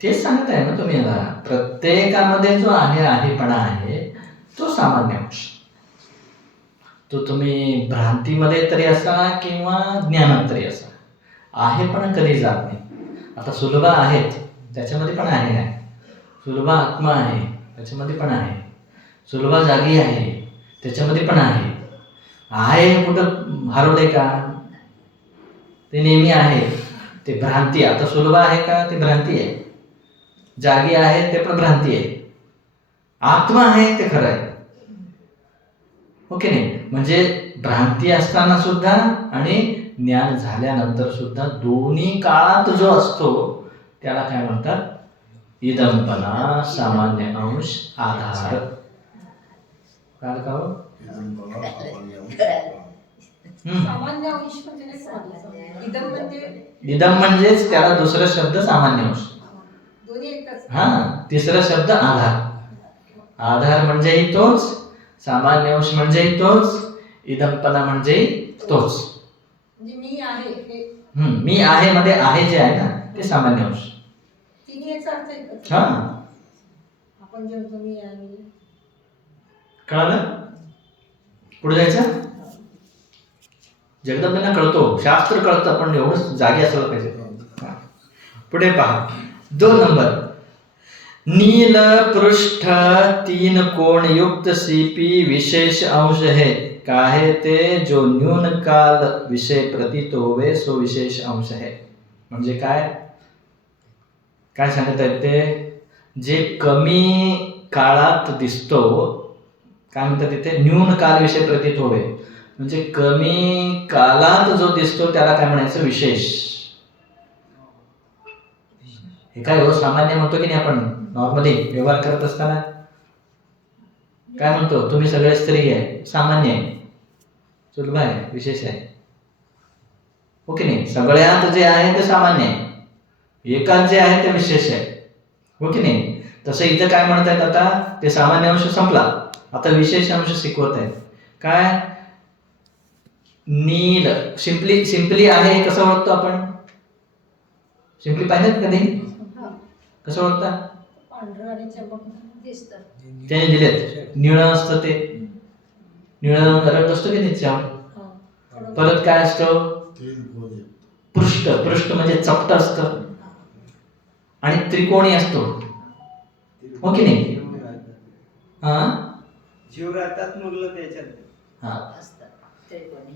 तेच सांगत आहे ना तुम्ही याला. प्रत्येकामध्ये जो आहेपणा आहे तो सामान्य अंश. तो तुम्ही भ्रांतीमध्ये तरी असा किंवा ज्ञानात तरी असा, आहेपणा कधी जात नाही. आता सुलभा आहेत त्याच्यामध्ये पण आहे. सुलभा आत्मा आहे त्याच्यामध्ये पण आहे. सुलभा जागी आहे त्याच्यामध्ये पण आहे कुठं हरवलंय का? ते नेहमी आहे. ते भ्रांती. आता सुलभा आहे का? ते भ्रांती आहे. जागी आहे ते पण भ्रांती आहे. आत्मा आहे ते खरं आहे. ओके नाही? म्हणजे भ्रांती असताना सुद्धा आणि ज्ञान झाल्यानंतर सुद्धा दोन्ही काळात जो असतो त्याला काय म्हणतात? इदमपणा, सामान्य अंश, आधार. काय का हो? सामान्य अंश म्हणजे काय समजलं? इदम म्हणजे इदम म्हणजेच त्याला दुसरा शब्द सामान्य अंश. दोन्ही एकच. तिसरा शब्द आधार. आधार म्हणजेही तोच, सामान्य अंश म्हणजेही तोच, इदमपणा म्हणजेही तोच. म्हणजे मी आहे हे मी आहे मध्ये आहे जे आहे ना ते सामान्य अंश. तिन्ही याचा अर्थ एकच. आपण जेवतो मी आहे. कळालं? पुढे जायचं. जगदंबेंना कळतो, शास्त्र कळतं, पण एवढंच जागी असलं पाहिजे. पुढे पहा 2 नंबर. नील पृष्ठ 3 कोण युक्त सीपी विशेष अंश है, काहे ते जो न्यून काल विषय प्रतीत होवे सो विशेष अंश है. म्हणजे काय काय सांगत आहेत ते? जे कमी काळात दिसतो, काय म्हणतात तिथे? न्यून काल विषय प्रतीत होवे. म्हणजे कमी कालात जो दिसतो त्याला काय म्हणायचं? विशेष. हे काय हो सामान्य म्हणतो की नाही आपण नॉर्मली व्यवहार करत असताना? काय म्हणतो? तुम्ही सगळे स्त्री आहे, सामान्य आहे, सुलभ आहे, विशेष आहे. ओके नाही? सगळ्यात जे आहे ते सामान्य आहे, एकात जे आहे ते विशेष आहे. हो की नाही? तसं इथं काय म्हणत आहेत? आता ते सामान्य अंश संपला, आता विशेष अंश शिकवत आहेत. काय? नील सिंपली आहे कसं ओळखतो आपण? सिंपली पाहिजे कधी? कसं ओळखता? पांढरं आणि चमक दिसतं. त्याने दिलेत निळं असतं, ते निळं रंग असतो की त्याच्यावर. परत काय असतं? पृष्ठ म्हणजे चपट असतं आणि त्रिकोणी असतो. हो की नाही?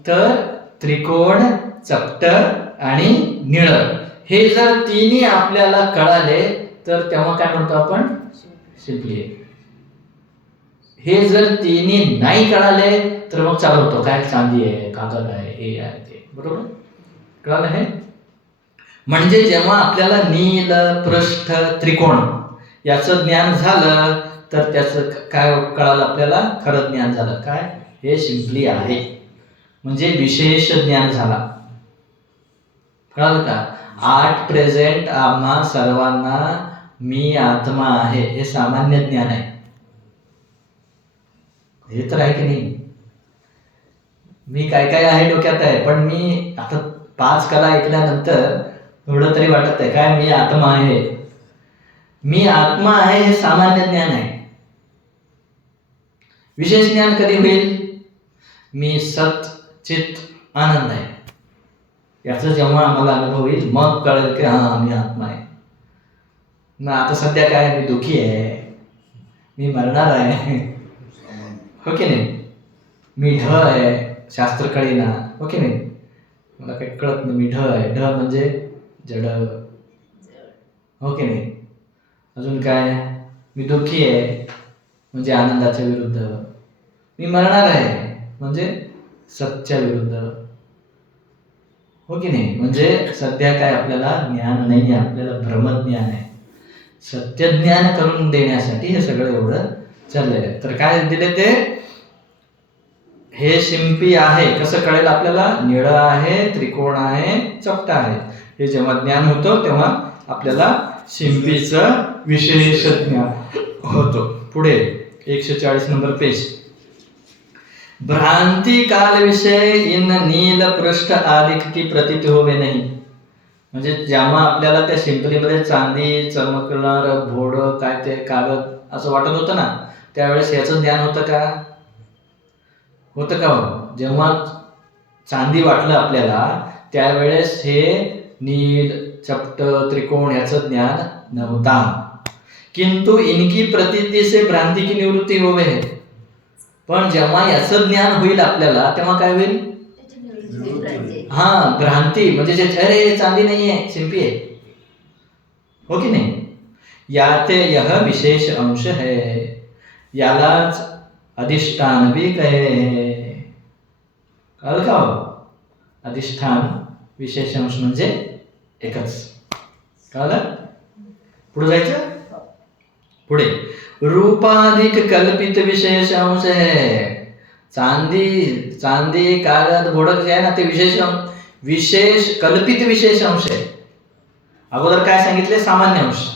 तर त्रिकोण, चपट आणि निळ हे जर तिन्ही आपल्याला कळाले तर तेव्हा काय म्हणतो आपण? सिंपली आहे. हे जर तिन्ही नाही कळाले तर मग चालू होतो काय? चांदी आहे, कागद आहे, हे आहे ते. बरोबर कळालं हे? म्हणजे जेव्हा आपल्याला नील पृष्ठ त्रिकोण याचं ज्ञान झालं तर त्याचं काय कळालं आपल्याला? खरं ज्ञान झालं. काय? हे सिंपली आहे म्हणजे विशेष ज्ञान झाला. कळालं का? आठ प्रेझेंट आम्हा सर्वांना मी आत्मा आहे हे सामान्य ज्ञान आहे. हे तर आहे की नाही? मी काय आहे डोक्यात आहे, पण मी आता 5 कला ऐकल्यानंतर थोडं तरी वाटत आहे काय? मी आत्मा आहे. मी आत्मा आहे हे सामान्य ज्ञान आहे. विशेष ज्ञान कधी होईल? मी सत चित आनंद आहे याचा जेव्हा आम्हाला अनुभव होईल मग कळेल की हा मी आत्मा आहे. ना आता सध्या काय? मी दुःखी आहे, मी मरणार आहे. हो की नाही? मी ढ आहे, शास्त्र कळेना. हो की नाही? मला काही कळत नाही. मी ढ आहे. ढ म्हणजे जड. हो की नाही? अजून काय? मी दुःखी आहे म्हणजे आनंदाच्या विरुद्ध. मी मरणार आहे म्हणजे सत्याच्या विरुद्ध. हो की नाही? म्हणजे सध्या काय आपल्याला ज्ञान नाही आहे, आपल्याला भ्रमज्ञान आहे. सत्य ज्ञान करून देण्यासाठी हे सगळं एवढं चाललेलं आहे. तर काय दिले ते? हे शिंपी आहे कसं कळेल आपल्याला? निळं आहे, त्रिकोण आहे, चपटा आहे. हे जेव्हा ज्ञान होतं तेव्हा आपल्याला शिंपीचं विशेष ज्ञान होतो. पुढे 140 नंबर पेज. भ्रांती काल विषय इन नील पृष्ठ आदिक की प्रतीती होवे नाही. म्हणजे जेव्हा आपल्याला त्या शिंपलीमध्ये चांदी चमकणार भोड काय ते कागद असं वाटत होतं ना, त्यावेळेस याचं ज्ञान होतं का? होतं का हो? जेव्हा चांदी वाटलं आपल्याला त्यावेळेस हे नील चपट त्रिकोण याचं ज्ञान नव्हता. किंतु इनकी प्रतीती से भ्रांती की निवृत्ती होवे है. पण जेव्हा याचं ज्ञान होईल आपल्याला तेव्हा काय होईल? त्याची निवृत्ती म्हणजे हा, भ्रांती म्हणजे जे अरे चांदी नाहीये शिंपी आहे, हो की नाही. याते यह विशेष अंश है, यालाच अधिष्ठान भी कहे. कळलं का हो? अधिष्ठान विशेष अंश म्हणजे एकच. कळलं? पुढे जायचं. पुढे रूपाधिक कल्पित विशेष अंश है. चांदी कागद भोडक जे आहे ना ते विशेष कल्पित विशेष अंश आहे. अगोदर काय सांगितले? सामान्य अंश,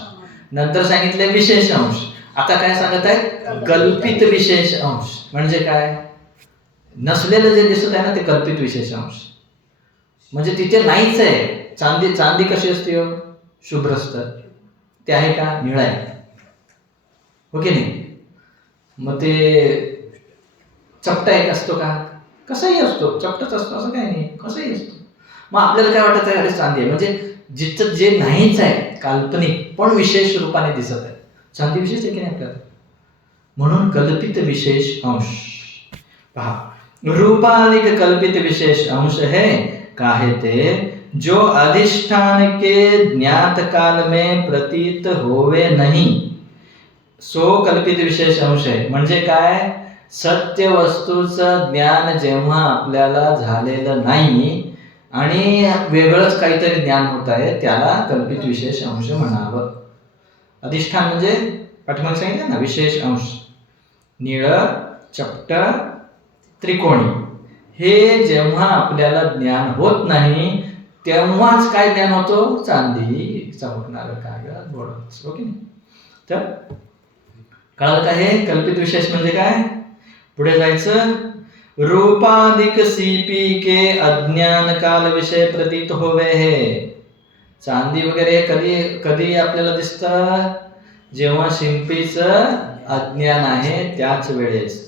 नंतर सांगितले विशेष अंश, आता काय सांगत आहे? कल्पित विशेष अंश. म्हणजे काय? नसलेलं जे दिसत आहे ना ते कल्पित विशेष अंश. म्हणजे तिथे नाहीच आहे. चांदी कशी असते? शुभ्र असतं. ते आहे का? निळा आहे, हो की नाही. मग ते चपटा एक असतो का? कसाही असतो, चपटच असतो असं काही नाही, कसाही असतो. मग आपल्याला काय वाटत आहे? अरे चांदी आहे. म्हणजे जिथं जे नाहीच आहे काल्पनिक पण विशेष रूपाने दिसत आहे. चांदी विशेष आहे की नाही आपल्याला? म्हणून कल्पित विशेष अंश. पहा, रूपाधिक कल्पित विशेष अंश है काहे ते जो अधिष्ठान के ज्ञात काल में प्रतीत होवे नहीं, सो कल्पित विशेष अंश आहे. म्हणजे काय? सत्य वस्तूचं ज्ञान जेव्हा आपल्याला झालेलं नाही आणि वेगळंच काहीतरी ज्ञान होत आहे त्याला कल्पित विशेष अंश म्हणावं. अधिष्ठान म्हणजे पाठीमागे सांगितलं ना विशेष अंश. निळं चपट त्रिकोणी हे जेव्हा आपल्याला ज्ञान होत नाही तेव्हाच काय ज्ञान होतो? चांदी चमकणारं कागद बोडच, हो की नाही. तर कळलं का हे कल्पित विशेष म्हणजे काय? पुढे जायचं. रूपाधिक सीपी के अज्ञान काल विषय प्रतीत होवे है. चांदी वगैरे कधी आपल्याला दिसतं? जेव्हा शिंपीचं अज्ञान आहे त्याच वेळेस.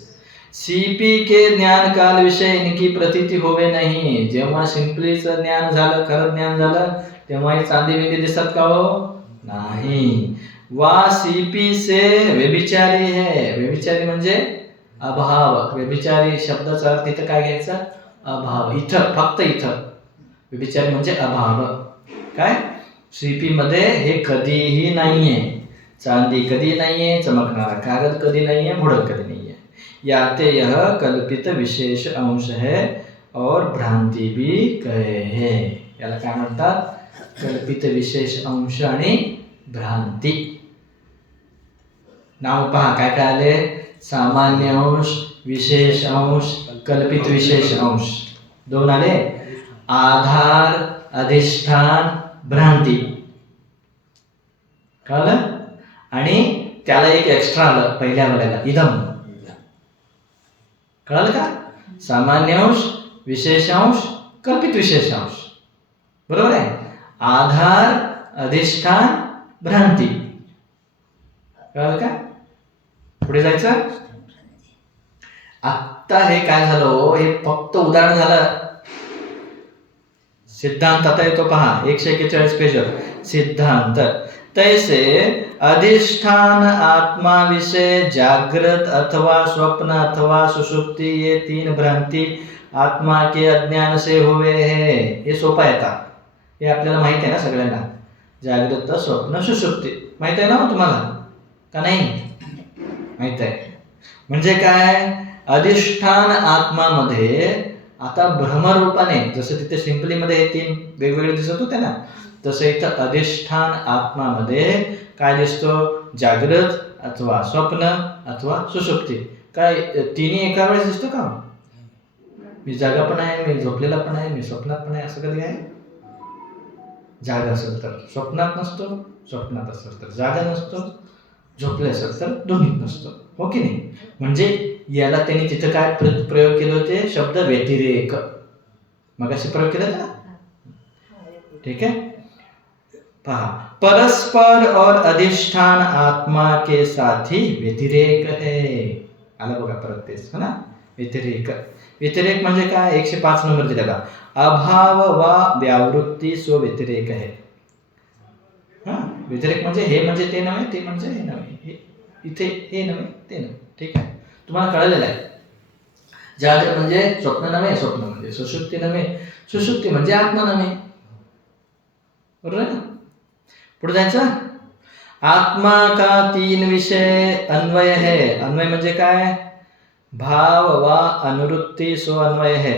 सीपी के ज्ञान काल विषय इनकी प्रतीती होवे नाही. जेव्हा शिंपलीचं ज्ञान झालं, खरं ज्ञान झालं, तेव्हा ही चांदी बिंदी दिसत का हो? नाही. वा सीपी से व्यभिचारी है. व्यभिचारी म्हणजे अभाव. व्यभिचारी शब्दाचा अर्थ इथं काय घ्यायचा? अभाव. इथं फक्त इथं व्यभिचारी म्हणजे अभाव. काय? सीपी मध्ये हे कधीही नाहीये. चांदी कधी नाहीये, चमकणारा कागद कधी नाहीये, भोडक कधी नाहीये. याते यह कल्पित विशेष अंश है और भ्रांती भी कहे है. याला काय म्हणतात? कल्पित विशेष अंश आणि भ्रांती. नाव पहा काय काय आले? सामान्य अंश, विशेष अंश, कल्पित विशेष अंश. दोन आले. आधार, अधिष्ठान, भ्रांती. कळलं? आणि त्याला एक एक्स्ट्रा आलं पहिल्या वेळेला, इदम. कळलं का? सामान्य अंश, विशेष अंश, कल्पित विशेष अंश. बरोबर आहे? आधार, अधिष्ठान, भ्रांती. कळलं का? पुढे जायचं. आत्ता हे काय झालं? हे फक्त उदाहरण झालं. सिद्धांत आता येतो पहा 141 पेजवर. सिद्धांत. तैसे अधिष्ठान आत्मा विषय जागृत अथवा स्वप्न अथवा सुषुप्ति ये तीन भ्रांति आत्मा के अज्ञान से हुए है. हे सोपं आहे का? हे आपल्याला माहित आहे ना सगळ्यांना. जागृत, स्वप्न, सुषुप्ती माहित आहे ना तुम्हाला का नाही? माहित आहे. म्हणजे काय? अधिष्ठान आत्मामध्ये आता भ्रमर रूपाने जसं तिथे सिंपलीमध्ये हे तीन वेगवेगळे दिसत होते ना, तसं इथं अधिष्ठान आत्मामध्ये काय दिसतो? जागृत अथवा स्वप्न अथवा सुषुप्ती. काय तिन्ही एका वेळेस दिसतो का? मी जागा पण आहे, मी झोपलेला पण आहे, मी स्वप्नात पण आहे, असं कधी आहे? जागा असेल तर स्वप्नात नसतो, स्वप्नात असेल तर जागा नसतो, झोपले असेल तर दोन्हीत नसतो. हो की नाही? म्हणजे याला त्यांनी तिथं काय प्रयोग केले होते? शब्द व्यतिरेक. मगाशी प्रयोग केला ना. ठीक है, पहा, परस्पर और अधिष्ठान आत्मा के साथ ही व्यतिरेक है. आला बघा परत तेच, हो ना. व्यतिरेक, व्यतिरेक म्हणजे काय? 105 नंबर दिलेला. अभाव वा व्यावृत्ती सो व्यतिरेक है. हा, व्यतिरेक म्हणजे हे म्हणजे ते नव्हे, ते म्हणजे हे नव्हे, इथे हे नव्हे, ते नव्हे. ठीक आहे, तुम्हाला कळलेलं आहे. जागृत म्हणजे स्वप्न नव्हे, स्वप्न म्हणजे सुषुप्ती नव्हे, सुषुप्ती म्हणजे आत्मा नव्हे. बरोबर आहे ना? पुढे जायचं. आत्मा का 3 विषय अन्वय है. अन्वय म्हणजे काय? भाव वा अनुवृत्ती सो अन्वय है.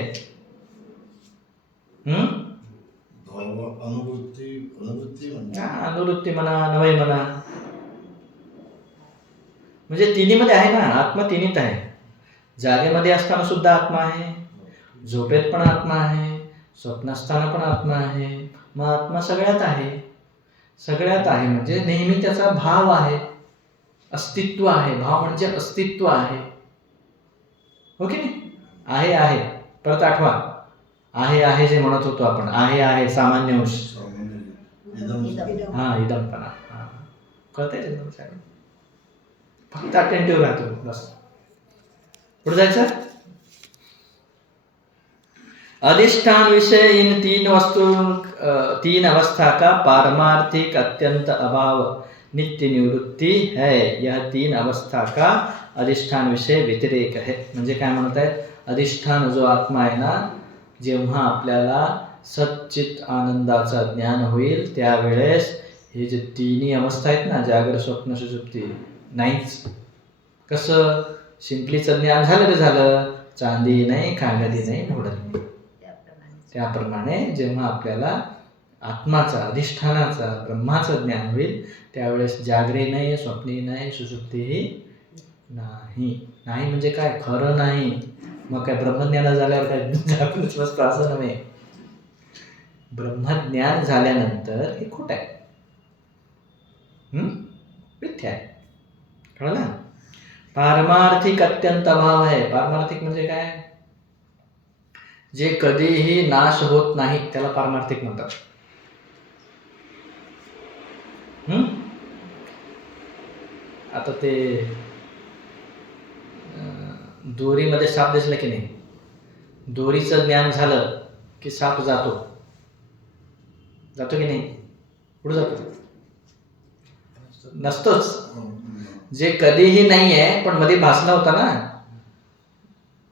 अनुवृत्ती म्हणा, अन्वय म्हणा, म्हणजे तिन्हीमध्ये आहे ना. आत्मा तिन्हीत आहे. जागेमध्ये असताना सुद्धा आत्मा आहे, झोपेत पण आत्मा आहे, स्वप्न असताना पण आत्मा आहे. मग आत्मा सगळ्यात आहे. सगळ्यात आहे म्हणजे नेहमी त्याचा भाव आहे, अस्तित्व आहे. भाव म्हणजे अस्तित्व आहे. हो की नाही? आहे आहे, परत आठवा. आहे आहे जे म्हणत होतो आपण, आहे आहे सामान्य अंश. हा, इदमपणा. हा, कळतंय? फक्त अटेंटिव्ह राहतो बस. पुढे जायचं. अधिष्ठान विषय इन 3 वस्तु 3 अवस्था का पारमार्थिक अत्यंत अभाव नित्य निवृत्ती है. यह 3 अवस्था का अधिष्ठान विषय व्यतिरेक है. म्हणजे काय म्हणत आहे? अधिष्ठान जो आत्मा आहे ना, जेव्हा आपल्याला सच्चित आनंदाचा ज्ञान होईल त्यावेळेस हे जे 3 अवस्था आहेत ना, जागर स्वप्न सुषुप्ती, नाहीच. कसं? शिंपलीचं ज्ञान झालं तर झालं, चांदी नाही, कागदी नाही, घोडा नाही. त्याप्रमाणे जेव्हा आपल्याला आत्माचा, अधिष्ठानाचा, ब्रह्माचं ज्ञान होईल त्यावेळेस जागरे नाही, स्वप्नी नाही, सुषुप्तीही नाही. नाही म्हणजे काय? खरं नाही. मग काय ब्रह्मज्ञान झाल्यावर काय जागृत बसतो असं नव्हे. ब्रह्मज्ञान झाल्यानंतर हे खोट आहे, मिथ्या आहे. कळलं? पारमार्थिक अत्यंत अभाव आहे. पारमार्थिक म्हणजे काय? जे कधीही नाश होत नाही त्याला पारमार्थिक म्हणतात. आता ते दोरीमध्ये साप दिसला की नाही, दोरीचं ज्ञान झालं की साप जातो, जातो की नाही? पुढे जातो? नसतोच. जे कधीही नाही आहे पण मध्ये भासला होता ना,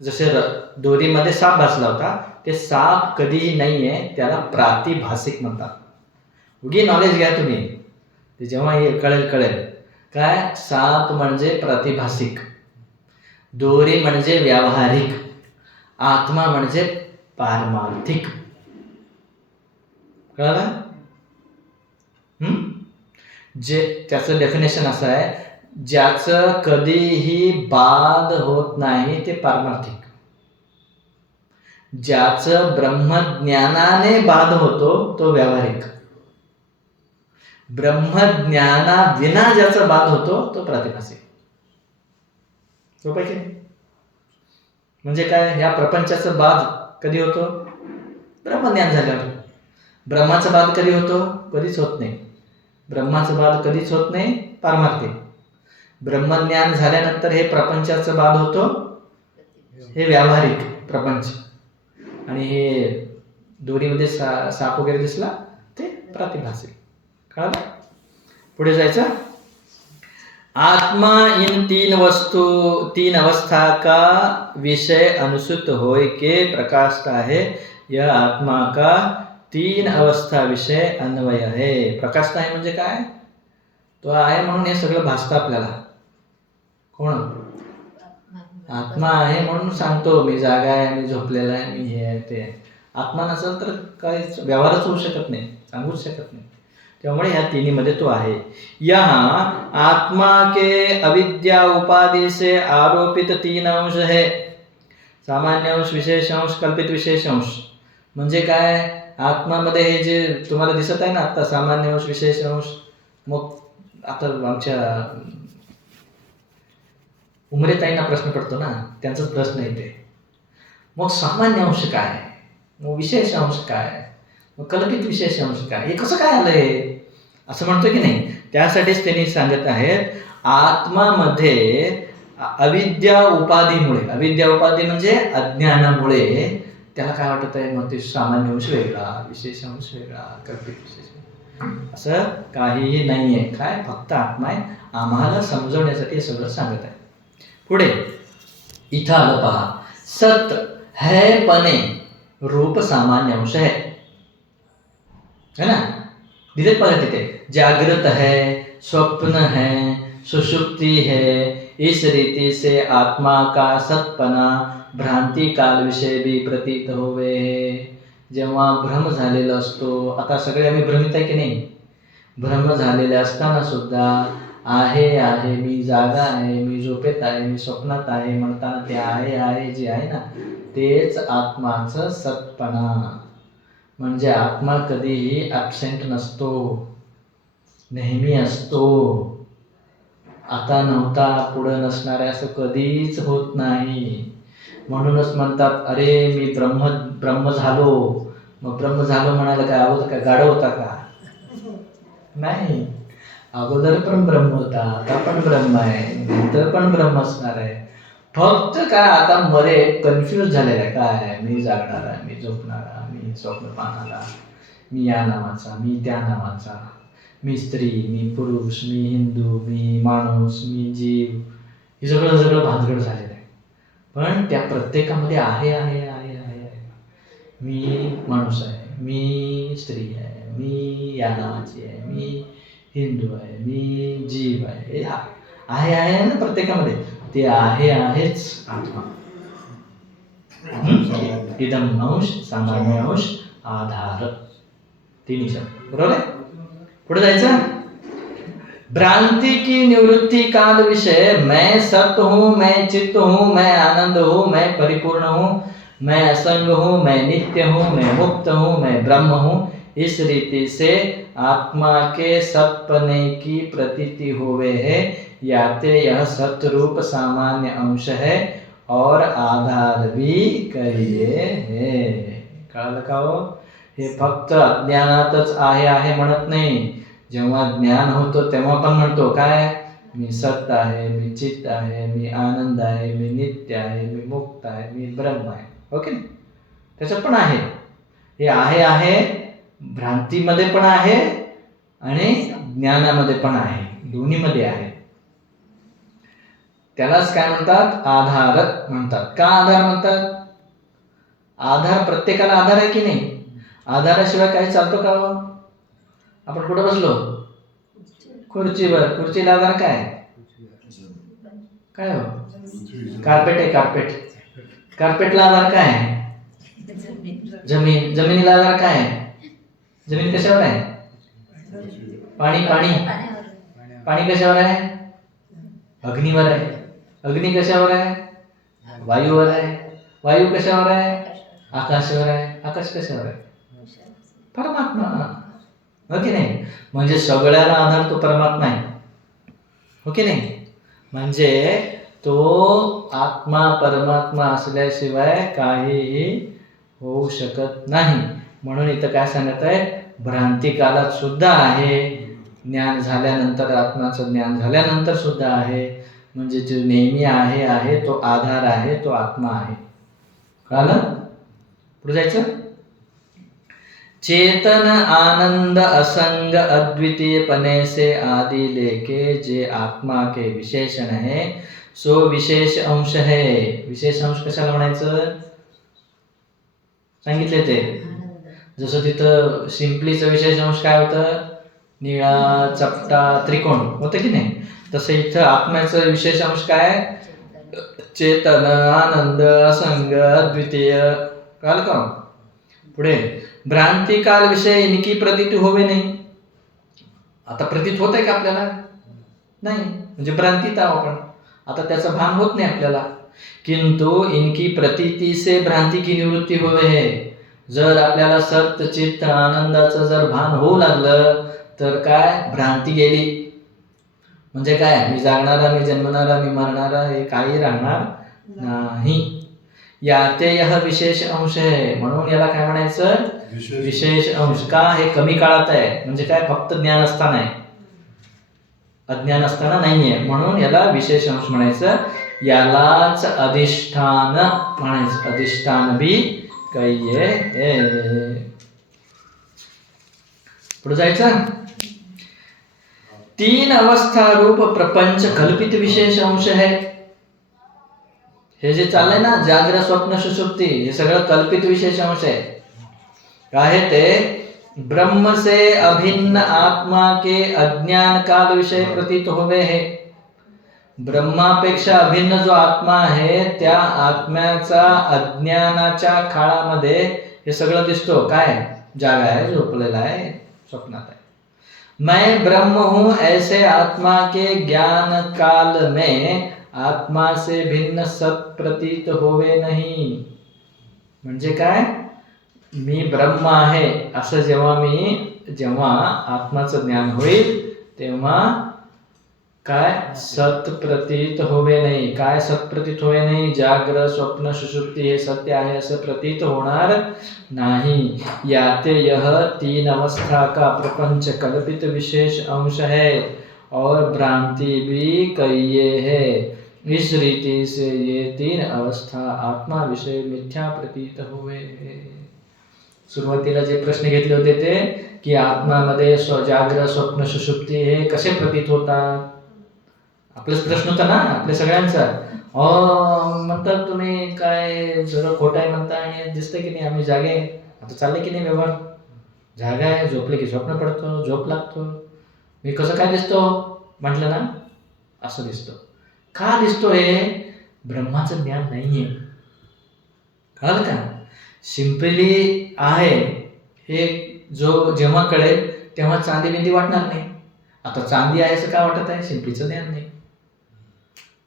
जसे दोरीमध्ये साप भासला होता, ते साप कधीही नाही आहे त्याला प्रातिभासिक म्हणतात. उगी नॉलेज घ्या तुम्ही, ते जेव्हा कळेल काय. साप म्हणजे प्रातिभासिक, दोरी म्हणजे व्यावहारिक, आत्मा म्हणजे पारमार्थिक. कळलं? जे त्याचं डेफिनेशन असं आहे, ज्याचं कधीही बाध होत नाही ते पारमार्थिक. ज्याचं ब्रह्मज्ञानाने बाध होतो तो व्यावहारिक. ब्रह्मज्ञानाविना ज्याचा बाध होतो तो प्रातिभासिक. सोपं आहे की नाही? म्हणजे काय? ह्या प्रपंचाचा बाध कधी होतो? ब्रह्मज्ञान झाल्यावर. ब्रह्माचा बाध कधी होतो? कधीच होत नाही. ब्रह्माचा बाध कधीच होत नाही, पारमार्थिक. ब्रह्मज्ञान झाल्यानंतर हे प्रपंचाचा बाध होतो, हे व्यावहारिक प्रपंच. आणि हे दोरीमध्ये साप वगैरे दिसला ते प्रातिभासिक. कळलं? पुढे जायचं. आत्मा इन 3 अवस्था का विषय अनुसूत होय के प्रकाशता है. यह आत्मा का 3 अवस्था विषय अन्वय है. प्रकाशता आहे म्हणजे काय? तो आहे म्हणून हे सगळं भासतं आपल्याला. कोण? आत्मा आहे म्हणून सांगतो मी जागा आहे, मी झोपलेला आहे, मी हे आहे ते आहे. आत्मा नसेल तर काहीच व्यवहारच होऊ शकत नाही, सांगूच शकत नाही. त्यामुळे ह्या तिन्हीमध्ये तो आहे. यहाँ आत्मा के अविद्या उपाधि से आरोपित 3 अंश है. सामान्य अंश, विशेष अंश, कल्पित विशेष अंश. म्हणजे काय? आत्मामध्ये हे जे तुम्हाला दिसत आहे ना आता, सामान्य अंश, विशेष अंश, मग आता आमच्या उमरेताईंना प्रश्न पडतो ना, त्यांचाच प्रश्न येते, मग सामान्य अंश काय, मग विशेष अंश काय, मग कल्पित विशेष अंश काय, हे कसं काय आलंय असं म्हणतो की नाही. त्यासाठीच त्यांनी सांगत आहेत, आत्मामध्ये अविद्या उपाधीमुळे, अविद्या उपाधी म्हणजे अज्ञानामुळे त्याला काय वाटत आहे, मग ते सामान्य अंश वेगळा, विशेष अंश वेगळा, कल्पित विशेष असं काहीही नाही आहे. काय, फक्त आत्मा आहे. आम्हाला समजवण्यासाठी हे सगळं सांगत आहे. पुढे इथं आलं पहा, सत है पणे रूप सामान्य अंश है ना, दिलेत बघा तिथे, जागृत है, स्वप्न है, सुषुप्ति है, इस रीति से आत्मा का सतपणा भ्रांती काल विषय भी प्रतीत होवे. जेव्हा भ्रम झालेला असतो, आता सगळे आम्ही भ्रमित आहे की नाही, भ्रम झालेले असताना सुद्धा आहे आहे, मी जागा आहे, मी झोपेत आहे, मी स्वप्नात आहे म्हणताना ते आहे आहे जे आहे ना, तेच आत्माचं सतपणा. म्हणजे आत्मा कधीही ॲब्सेंट नसतो, नेहमी असतो. आता नव्हता, पुढं नसणार आहे असं कधीच होत नाही. म्हणूनच म्हणतात, अरे मी ब्रह्म झालो. मग ब्रह्म झालो म्हणायला काय अगोदर काय गाढ होता का? नाही, अगोदर पण ब्रह्म होता, आता पण ब्रह्म आहे, नंतर पण ब्रह्म असणार आहे. फक्त काय आता मध्ये कन्फ्यूज झालेला आहे, काय मी जागणारा, मी झोपणारा, मी स्वप्न पाहणारा, मी या नावाचा, मी त्या नावाचा, मी स्त्री, मी पुरुष, मी हिंदू, मी माणूस, मी जीव, हे सगळं भानगड झालेलं आहे. पण त्या प्रत्येकामध्ये आहे आहे आहे आहे आहे. मी माणूस आहे, मी स्त्री आहे, मी या नावाची आहे, मी हिंदू आहे, मी जीव आहे, आहे आहे ना प्रत्येकामध्ये. ते आहे आहेच आत्मा. इदम अंश, सामान्य अंश, आधार, तिन्ही शब्द. बरोबर आहे. पुढे जायचं. भ्रांति की निवृत्ति काल विषय, मैं सत्य हूँ, मैं चित्त हूँ, मैं आनंद हूँ, मैं परिपूर्ण हूँ, मैं असंग हूँ, मैं नित्य हूँ, मैं मुक्त हूँ, मैं ब्रह्म हूँ. इस रीति से आत्मा के सतपने की प्रतीति हुए है. याते यह सत्य रूप सामान्य अंश है और आधार भी कहिए है. कळलं का हो? हे फक्त अज्ञानातच आहे आहे म्हणत नाही. जेव्हा ज्ञान होतो तेव्हा पण म्हणतो काय, मी सत्य आहे, मी चित्त आहे, मी आनंद आहे, मी नित्य आहे, मी मुक्त आहे, मी ब्रह्म आहे. ओके, त्याच्यात पण आहे. हे आहे आहे भ्रांतीमध्ये पण आहे आणि ज्ञानामध्ये पण आहे, दोन्हीमध्ये आहे. त्यालाच काय म्हणतात, आधार म्हणतात. का आधार म्हणतात? आधार, प्रत्येकाला आधार आहे की नाही. आधाराशिवाय काही चालतो का? आपण कुठं बसलो? खुर्चीवर. खुर्चीला आधार काय काय हो? कार्पेट आहे, कार्पेट. कार्पेटला आधार काय आहे? जमीन. जमिनीला आधार काय आहे? जमीन कशावर आहे? पाणी. पाणी पाणी कशावर आहे? अग्नीवर आहे. अग्नी कशावर आहे? वायूवर आहे. वायू कशावर आहे? आकाशावर आहे. आकाश कशावर आहे? परमात्मा. हो की नाही? म्हणजे सगळ्याला आधार तो परमात्मा आहे. हो की नाही? म्हणजे तो आत्मा परमात्मा असल्याशिवाय काहीही होऊ शकत नाही. म्हणून इथं काय सांगत आहे, भ्रांती कालात सुद्धा आहे, ज्ञान झाल्यानंतर, आत्माचं ज्ञान झाल्यानंतर सुद्धा आहे. म्हणजे जो नेहमी आहे आहे तो आधार आहे, तो आत्मा आहे. कळालं? पुढे जायचं. चेतन आनंद असंग अद्वितीय पने से आदि लेके जे आत्मा के विशेषण है सो विशेष अंश है. विशेष अंश कशाला म्हणायचं सांगितले ते. जसं तिथं सिंपलीचं विशेष अंश काय होतं, निळा चपटा त्रिकोण होतं की नाही, तसं इथं आत्म्याचं विशेष अंश काय, चेतन आनंद असंग अद्वितीय. कळलं का? पुढे भ्रांती काल विषय इनकी प्रतीत होवे नाही. आता प्रतीत होत आहे का आपल्याला? नाही, म्हणजे भ्रांतीत आहोत आपण. आता त्याचं भान होत नाही आपल्याला. किंतु इनकी प्रतीती से भ्रांती की निवृत्ती होवे है. जर आपल्याला सत्य चित्त आनंदाचं जर भान होऊ लागलं तर काय भ्रांती गेली. म्हणजे काय, मी जागणारा, मी जन्मणारा, मी मरणारा हे काही राहणार नाही. याते यह विशेष अंश आहे, म्हणून याला काय म्हणायचं, विशेष अंश. का, हे कमी काळात आहे, म्हणजे काय फक्त ज्ञान असताना आहे, अज्ञान असताना नाहीये, म्हणून याला विशेष अंश म्हणायचं. यालाच अधिष्ठान म्हणायचं. अधिष्ठान भी कहिये हे. पुढे जायचं. तीन अवस्था रूप प्रपंच कल्पित विशेष अंश है. हे जे चाललंय ना, जागरण स्वप्न सुषुप्ती, हे सगळं कल्पित विशेष अंश आहे. काय ते, ब्रह्म से अभिन्न आत्मा के अज्ञान काल विषय प्रतीत होवे है. ब्रह्मापेक्षा अभिन्न जो आत्मा आहे त्या आत्म्याचा अज्ञानाच्या काळामध्ये हे सगळं दिसतो. काय, जागा आहे, झोपलेला आहे, स्वप्नात आहे. मैं ब्रह्म हूं ऐसे आत्मा के ज्ञान काल में आत्मा से भिन्न सत प्रतीत होवे नहीं. म्हणजे काय, मी ब्रह्म आहे असं जेव्हा आत्माचं ज्ञान होईल तेव्हा काय, सत प्रतीत होवे नाही. काय सत प्रतीत होवे नाही, जाग्र स्वप्न सुषुप्ती हे सत्य आहे असं प्रतीत होणार नहीं. याते यह तीन अवस्था का प्रपंच कल्पित विशेष अंश है और भ्रांति भी कहिए है. इस रीति से ये तीन अवस्था आत्मा विषय मिथ्या प्रतीत हुए. सुरुवातीला जे प्रश्न घेतले होते ते की आत्मामध्ये जाग्र स्वप्न सुषुप्ती हे कसे प्रतीत होतात, आपलाच प्रश्न होता ना आपल्या सगळ्यांचा. म्हणतात तुम्ही काय सगळं खोटं आहे म्हणता आणि दिसतं की नाही आम्ही जागे आहे. आता चाललंय की नाही व्यवहार, जागा आहे, झोपले की स्वप्न पडतो, झोप लागतो. मी कसं काय दिसतो म्हटलं ना, असं दिसतो. का दिसतो, हे ब्रह्माचं ज्ञान नाहीये. कळलं का, सिंपली आहे हे जो जेव्हा कळेल तेव्हा चांदी बिंदी वाटणार नाही. आता चांदी आहे असं का वाटत आहे, शिंपीचं ज्ञान नाही.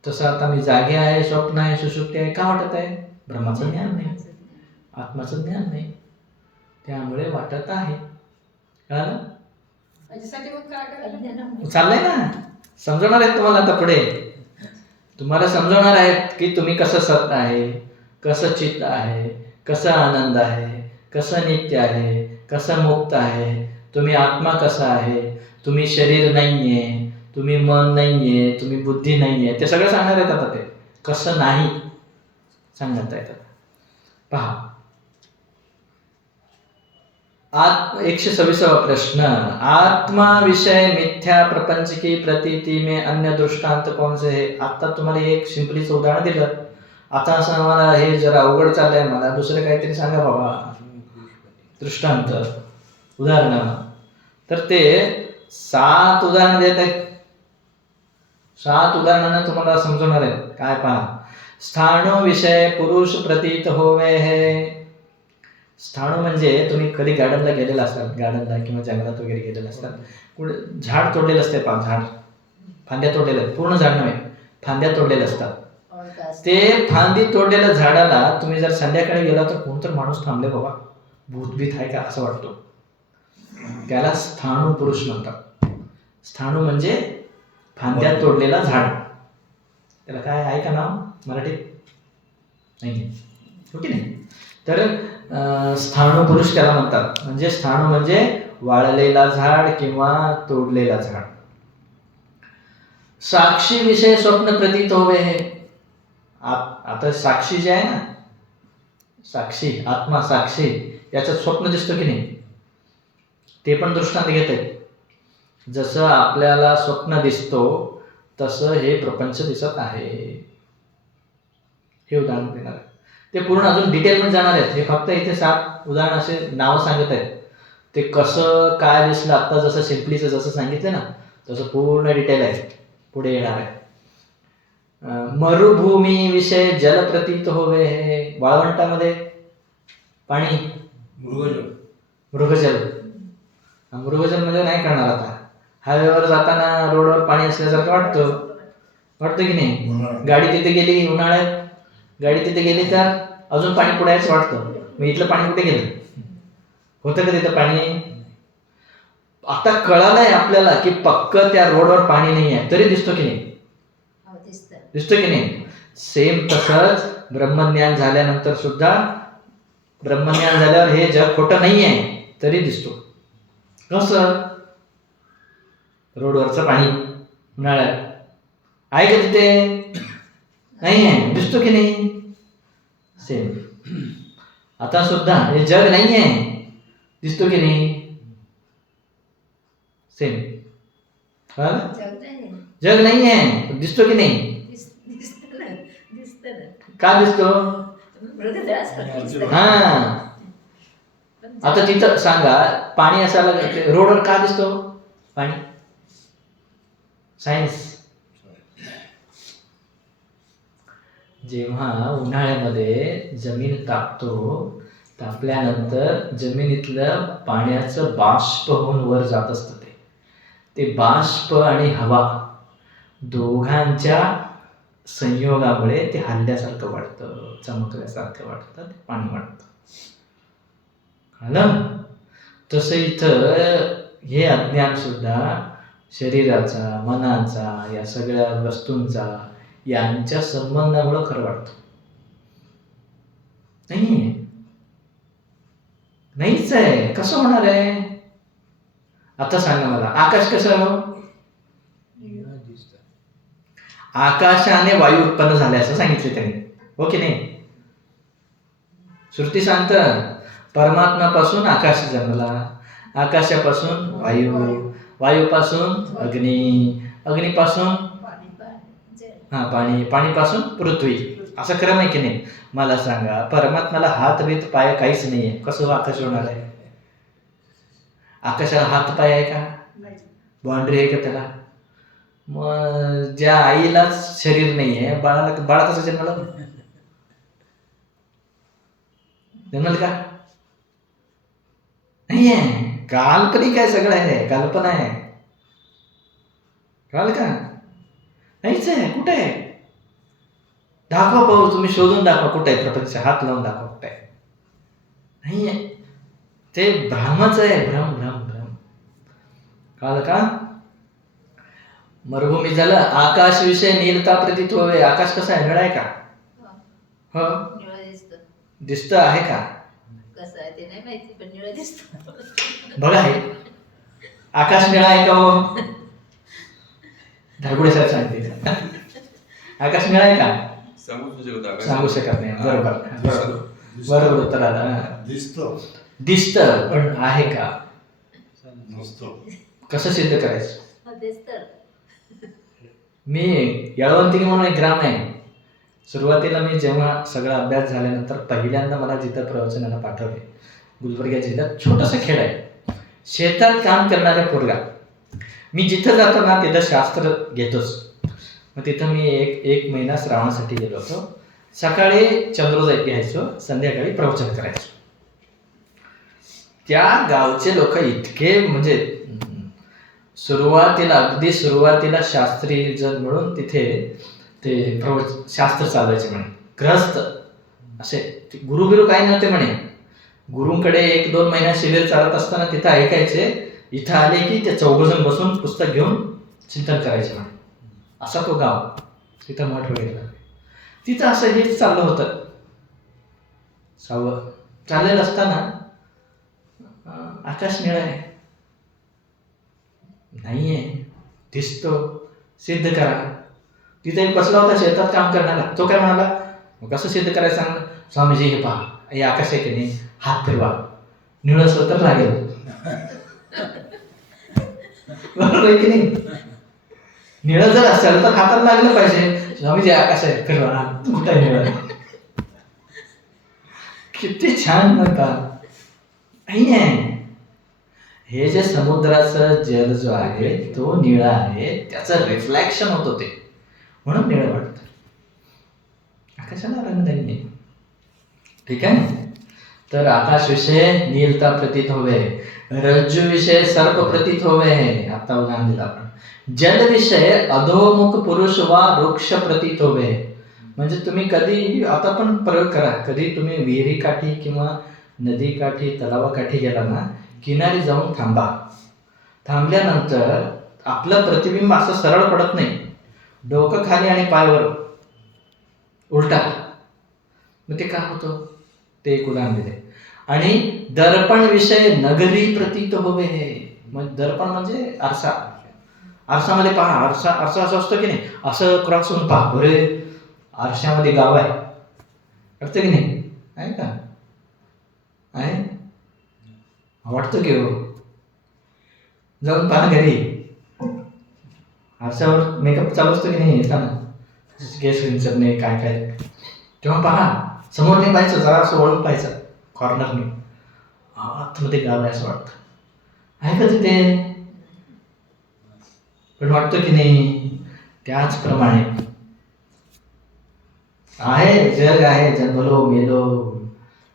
तसं आता मी जागे आहे, स्वप्न आहे, सुषुप्ती आहे का वाटत आहे, ब्रह्माचं ज्ञान नाही, आत्माचं ज्ञान नाही, त्यामुळे वाटत आहे. कळलं, चाललंय ना, समजवणार आहेत तुम्हाला. आता पुढे तुम्हाला समजवणार आहेत की तुम्ही कसं सत आहे, कसं चित्त आहे, कसं आनंद आहे, कसं नित्य आहे, कसं मुक्त आहे, तुम्ही आत्मा कसा आहे, तुम्ही शरीर नाहीये, तुम्ही मन नाहीये, तुम्ही बुद्धी नाहीये, ते सगळं सांगणार आहेत. आता ते कसं नाही सांगत आहेत. पहा 126 प्रश्न. आत्मा विषय मिथ्या प्रपंच की प्रतीति में अन्य दृष्टांत कौन से है. आता तुम्हाला एक सिंपलीचं उदाहरण दिलं. आता असं मला हे जरा अवघड चाललंय, मला दुसरं काहीतरी सांगा बाबा, दृष्टांत उदाहरण. तर ते 7 उदाहरण देत आहेत. 7 उदाहरणांना तुम्हाला समजवणार आहेत. काय पहा, स्थाणु विषय पुरुष प्रतीत होवे है. स्थाणु म्हणजे तुम्ही कधी गार्डनला गेलेला असाल, गार्डनला किंवा जंगलात वगैरे गेलेला असाल, कुठे झाड तोडलेलं असते, पहा झाड, फांद्या तोडलेल्या, पूर्ण झाड नव्हे, फांद्या तोडलेल्या असतात. ते फांदी तोडलेल्या झाडाला तुम्ही जर संध्याकाळी गेला तर कोणतर माणूस थांबले, बाबा भूतभीत आहे का असं वाटतो, त्याला स्थाणु पुरुष म्हणतात. स्थाणु म्हणजे फांद्या तोडलेला झाड. त्याला काय आहे का नाव मराठीत, नाही हो की नाही. तर स्थाणु पुरुष त्याला म्हणतात. म्हणजे स्थाणु म्हणजे वाळलेला झाड किंवा तोडलेला झाड. साक्षी विषय स्वप्न प्रतीत होवे है. आता साक्षी जे आहे ना, साक्षी आत्मा साक्षी, याचं स्वप्न दिसतं की नाही, ते पण दृष्टांत घेत आहेत. जसं आपल्याला स्वप्न दिसतो तसं हे प्रपंच दिसत आहे. हे उदाहरण देणार आहे. ते पूर्ण अजून डिटेलमध्ये जाणार आहेत. हे फक्त इथे 7 उदाहरण असे नाव सांगत आहेत. ते कसं काय दिसलं, आता जसं सिम्पलीचं जसं सांगितलं ना तसं पूर्ण डिटेल आहे, पुढे येणार आहे. मरुभूमी विषय जल प्रतीत होवे है. वाळवंटामध्ये पाणी, मृगजल. मृगजल म्हणजे नाही करणार. आता हायवेवर जाताना रोडवर पाणी असल्यासारखं वाटतं की नाही. गाडी तिथे गेली, उन्हाळ्यात गाडी तिथे गेली तर अजून पाणी पुढायचं वाटतं. मग इथलं पाणी कुठे गेलं, होतं का तिथं पाणी. आता कळालंय आपल्याला की पक्क त्या रोडवर पाणी नाही आहे, तरी दिसतो की नाही? हो दिसतं. दिसतो की नाही? सेम तसंच ब्रह्मज्ञान झाल्यानंतर सुद्धा, ब्रह्मज्ञान झाल्यावर हे जग खोटं नाही आहे तरी दिसतो. कसं? रोडवरचं पाणी उन्हाळ्यात आहे का तिथे? नाही आहे, दिसतो की नाही? सेम आता सुद्धा हे जग नाही आहे, दिसतो की नाही? सेम जग नाही. जग नाही आहे, दिसतो की नाही? दिसतं ना, दिसतं ना. का दिसतो? मृगजळासारखं दिसतं. हा, पण आता तिथं सांगा, पाणी असायला रोडवर का दिसतो पाणी? सायन्स. जेव्हा उन्हाळ्यामध्ये जमीन तापल्यानंतर जमिनीतलं पाण्याचं बाष्प होऊन वर जात असतं. ते बाष्प आणि हवा दोघांच्या संयोगामुळे ते हलल्यासारखं वाटतं, चमकल्यासारखं वाटतं, ते पाणी वाटतं. कळलं? तसं इथं हे अज्ञान सुद्धा शरीराचा, मनाचा, या सगळ्या वस्तूंचा यांच्या संबंधामुळे खरं वाटतं. नाहीच आहे. कसं होणार आहे? आता सांगा मला, आकाश कसं हो? आकाशाने वायू उत्पन्न झाले असं सांगितले त्यांनी, हो की नाही? श्रुती सांगतं परमात्म्यापासून आकाश जन्मला, आकाशापासून वायू, वायूपासून अग्नी, अग्नीपासून पाणी, पाणीपासून पृथ्वी, असं क्रम आहे की नाही? मला सांगा, परमात्म्याला हात बीत पाय काहीच नाहीये, कसं आकाश होणार आहे? आकाशाला हात पाय आहे का? बाउंड्री आहे का त्याला? मग ज्या आईलाच शरीर नाहीये, बाळा कसं जन्मलं? जन्मल का? नाहीये. काल्पनिक आहे, सगळं आहे, कल्पना आहे. कळलं का? नाहीच आहे. कुठे आहे? दाखवा पाहू, तुम्ही शोधून दाखवा कुठे आहे प्रपंच, हात लावून दाखवा कुठे आहे. नाहीये. ते भ्रमच आहे, भ्रम भ्रम भ्रम. कळलं का? मरुभूमी झालं, आकाश विषय नीलता प्रतीत होवे. आकाश कसं आहे? निळा आहे का? हो, निळं दिसतं. दिसतं आहे का? कसं आहे ते नाही माहिती, पण निळं दिसतं. बघा हे आकाश निळा आहे का हो? धारगुडे साहेब सांगते, आकाश निळा आहे का? सांगू शकत नाही. बरोबर बरोबर बरोबर उत्तर आलं. दिसतं पण आहे का? कसं सिद्ध करायचं? दिसतं. मी यळवंतिनी म्हणून एक ग्राम आहे. सुरुवातीला मी जेव्हा सगळा अभ्यास झाल्यानंतर पहिल्यांदा मला जिथं प्रवचनाला पाठवले, गुलबर्गा जिल्ह्यात छोटंसं खेड आहे, शेतात काम करणाऱ्या पोरगा. मी जिथं जातो ना तिथं शास्त्र घेतोच. मग तिथं मी एक महिना श्रावणासाठी गेलो होतो. सकाळी चंद्रोदय घ्यायचो, संध्याकाळी प्रवचन करायचो. त्या गावचे लोक इतके म्हणजे अगदी सुरुवातीला शास्त्री जण म्हणून तिथे ते शास्त्र चालवायचे म्हणे. ग्रस्त असे गुरुबिरू काही नव्हते म्हणे. गुरुंकडे 1-2 महिना शिबिर चालत असताना तिथं ऐकायचे, इथं आले की ते 4 जण बसून पुस्तक घेऊन चिंतन करायचे म्हणे. असा तो गाव, तिथं मठ वगैरे. तिथं असं हेच चाललं होतं. चाललेलं असताना आकाश निळा आहे, नाहीये, दिसतो, सिद्ध करा. तिथे एक बसला होता शेतात काम करणारा. तो काय म्हणाला, मग कसं सिद्ध करायचं सांग? स्वामीजी हे पहा, हे आकाश आहे की नाही, हात फिरवा, निळं असलं तर लागेल. बरोबर आहे की नाही? निळं जर असेल तर हाताला लागलं पाहिजे. स्वामीजी आकाश आहे, फिरवा, कुठं आहे निळं? किती छान म्हणतात. नाही आहे. हे जे समुद्राचं जल जो आहे तो निळा आहे, त्याचं रिफ्लेक्शन होतं ते, म्हणून निळं वाटतं. आकाशाला रंग नाही. ठीक आहे. तर आकाश विषय नीलता प्रतीत होवे, रज्जू विषय सर्प प्रतीत होवे, आता उदाहरण दिलं आपण. जल विषय अधोमुख पुरुष वा वृक्ष प्रतीत होवे. म्हणजे तुम्ही कधी आता पण प्रयोग करा, कधी तुम्ही विहिरी काठी किंवा नदी काठी, तलावाकाठी गेला ना, किनारी जाऊन थांबा. थांबल्यानंतर आपलं प्रतिबिंब असं सरळ पडत नाही, डोकं खाली आणि पायवर उलटा. मग ते काय होतं ते एक उदाहरण दिले. आणि दर्पण विषय नगरी प्रतीत होवे. मग दर्पण म्हणजे आरसा. आरसामध्ये पहा, आरसा आरसा असं असतं की नाही, असं क्रॉस होऊन पहा, अरे आरशामध्ये गाव आहे, वाटतं की नाही? आहे का? आहे, वाटतं की हो? जाऊन पहा घरी, आरशावर मेकअप चालू असतो की नाही, येताना केस विंचरणे काय काय, तेव्हा पहा, समोर नाही पाहायचं, जरा असं वळून पाहायचं कॉर्नरने, आतमध्ये गाव आहे असं वाटतं. आहे का तिथे? पण वाटतं की नाही? त्याचप्रमाणे आहे, जग आहे, जन्मलो मेलो,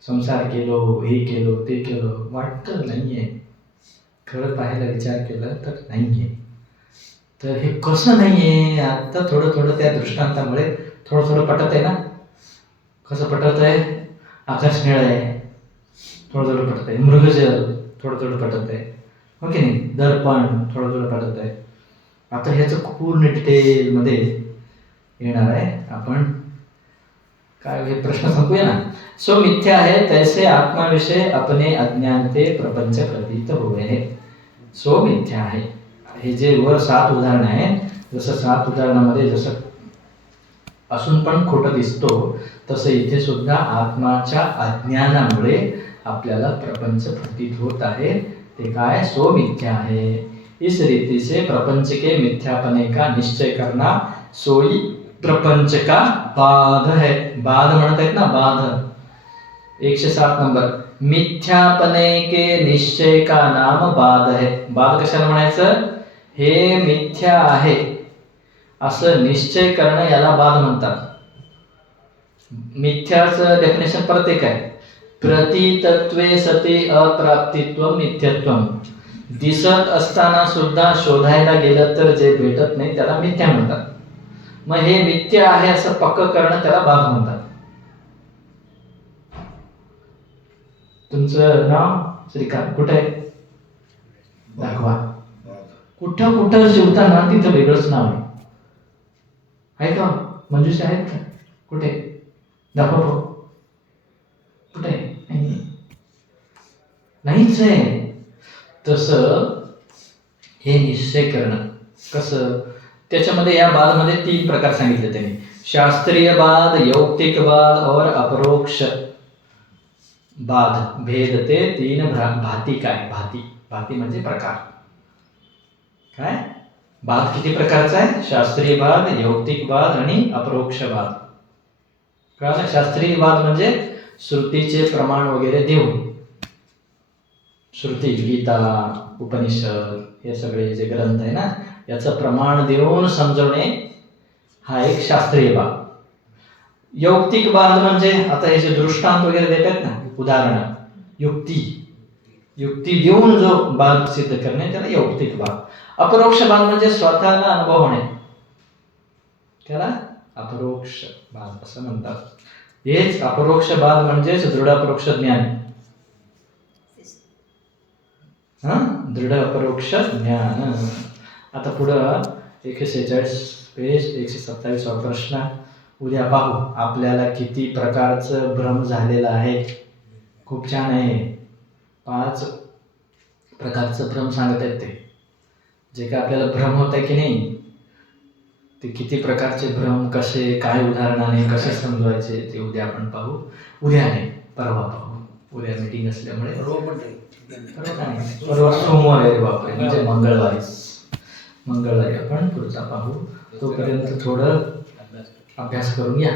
संसार केलो, हे केलो ते केलो, वाटतं नाहीये. खरं पाहायला विचार केला तर नाहीये. तर हे कसं नाहीये? आता थोडं थोडं त्या दृष्टांतामुळे थोडं थोडं पटत आहे ना. कसं पटत आहे? आकाश निळ आहे, थोडं थोडं पटत आहे. मृगजल थोडं थोडं पटत आहे, हो की नाही? दर्पण थोडं थोडं पटत आहे. आता ह्याचं पूर्ण डिटेलमध्ये येणार आहे. आपण काय हे प्रश्न संपूया ना. सो मिथ्या है तैसे आत्माविषय अपने अज्ञानते प्रपंच प्रतीत हुए है. सो मिथ्या आहे. हे जे वर 7 उदाहरण आहे, जसं 7 उदाहरणामध्ये जसं असून पण खोटं दिसतो, तसं इथे सुद्धा आत्माच्या अज्ञानामुळे आपल्याला प्रपंच प्रतीत होत आहे. ते काय? सो मिथ्या है. इस रीति से प्रपंच के मिथ्यापने का निश्चय करना सोई प्रपंच का बाध है. बाध म्हणत आहेत ना, बाध 107 नंबर. मिथ्यापने के निश्चय का नाम बाध है. बाध कशाला म्हणायचं? हे मिथ्या आहे असं निश्चय करणं याला बाध म्हणतात. मिथ्याचं डेफिनेशन परत एक आहे. प्रतितत्वे सती अप्राप्तित्व मिथ्यत्वम. दिसत असताना सुद्धा शोधायला गेलं तर जे भेटत नाही त्याला मिथ्या म्हणतात. मग हे मिथ्य आहे असं पक्क करणं त्याला बाध म्हणतात. तुमचं नाव श्रीकांत, कुठे आहे? दाखवा. कुठं कुठं शिवताना तिथं वेगळंच नाव आहे का? मंजुषा आहेत का? कुठे? दाखवा भाऊ. कुठे? नाहीच आहे. तसं हे निश्चय करणं कसं? त्याच्यामध्ये या बादमध्ये 3 प्रकार सांगितले त्यांनी. शास्त्रीय बाद, यौक्तिक बाद और अपरोक्ष बाद. भेद ते 3 भाती. काय भाती? भाती म्हणजे प्रकार. काय बाद किती प्रकारचा आहे? शास्त्रीय बाद, यौक्तिक बाद आणि अपरोक्ष बाद. कळलं? शास्त्रीय बाद म्हणजे श्रुतीचे प्रमाण वगैरे देऊन, श्रुती, गीता, उपनिषद हे सगळे जे ग्रंथ आहे ना, याचं प्रमाण देऊन समजवणे हा एक शास्त्रीय बाद. यौक्तिक बाद म्हणजे आता हे जे दृष्टांत वगैरे देतात ना, उदाहरण, युक्ती देऊन जो बाद सिद्ध करणे त्याला यौक्तिक बाद. अपरोक्ष बाद म्हणजे स्वतःला अनुभव होणे, त्याला अपरोक्ष बाद असं म्हणतात. हेच अपरोक्ष बाद म्हणजेच दृढ अपरोक्ष ज्ञान. दृढ अपरोक्ष ज्ञान. आता पुढं 146 पेज 127 प्रश्न उद्या पाहू. आपल्याला किती प्रकारचं भ्रम झालेलं आहे. खूप छान आहे. 5 प्रकारचं भ्रम सांगत आहेत ते. जे काय आपल्याला भ्रम होत आहे की नाही, ते किती प्रकारचे भ्रम, कसे, काय उदाहरणाने कसे समजवायचे ते उद्या आपण पाहू. उद्या नाही, परवा पाहू. उद्या मीटिंग असल्यामुळे परवा सोमवार आहे बापरे, म्हणजे मंगळवारी आपण पुढचा पाहू. तोपर्यंत थोडं अभ्यास करून घ्या.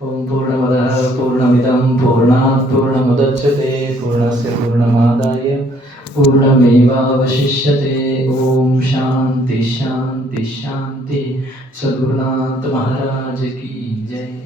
ओम पूर्णमदः पूर्णमिदं पूर्णात् पूर्णमुदच्यते पूर्णस्य पूर्णमादाय पूर्णमेवावशिष्यते. ओम शांती शांती शांती. सद्गुरुनाथ महाराज की जय.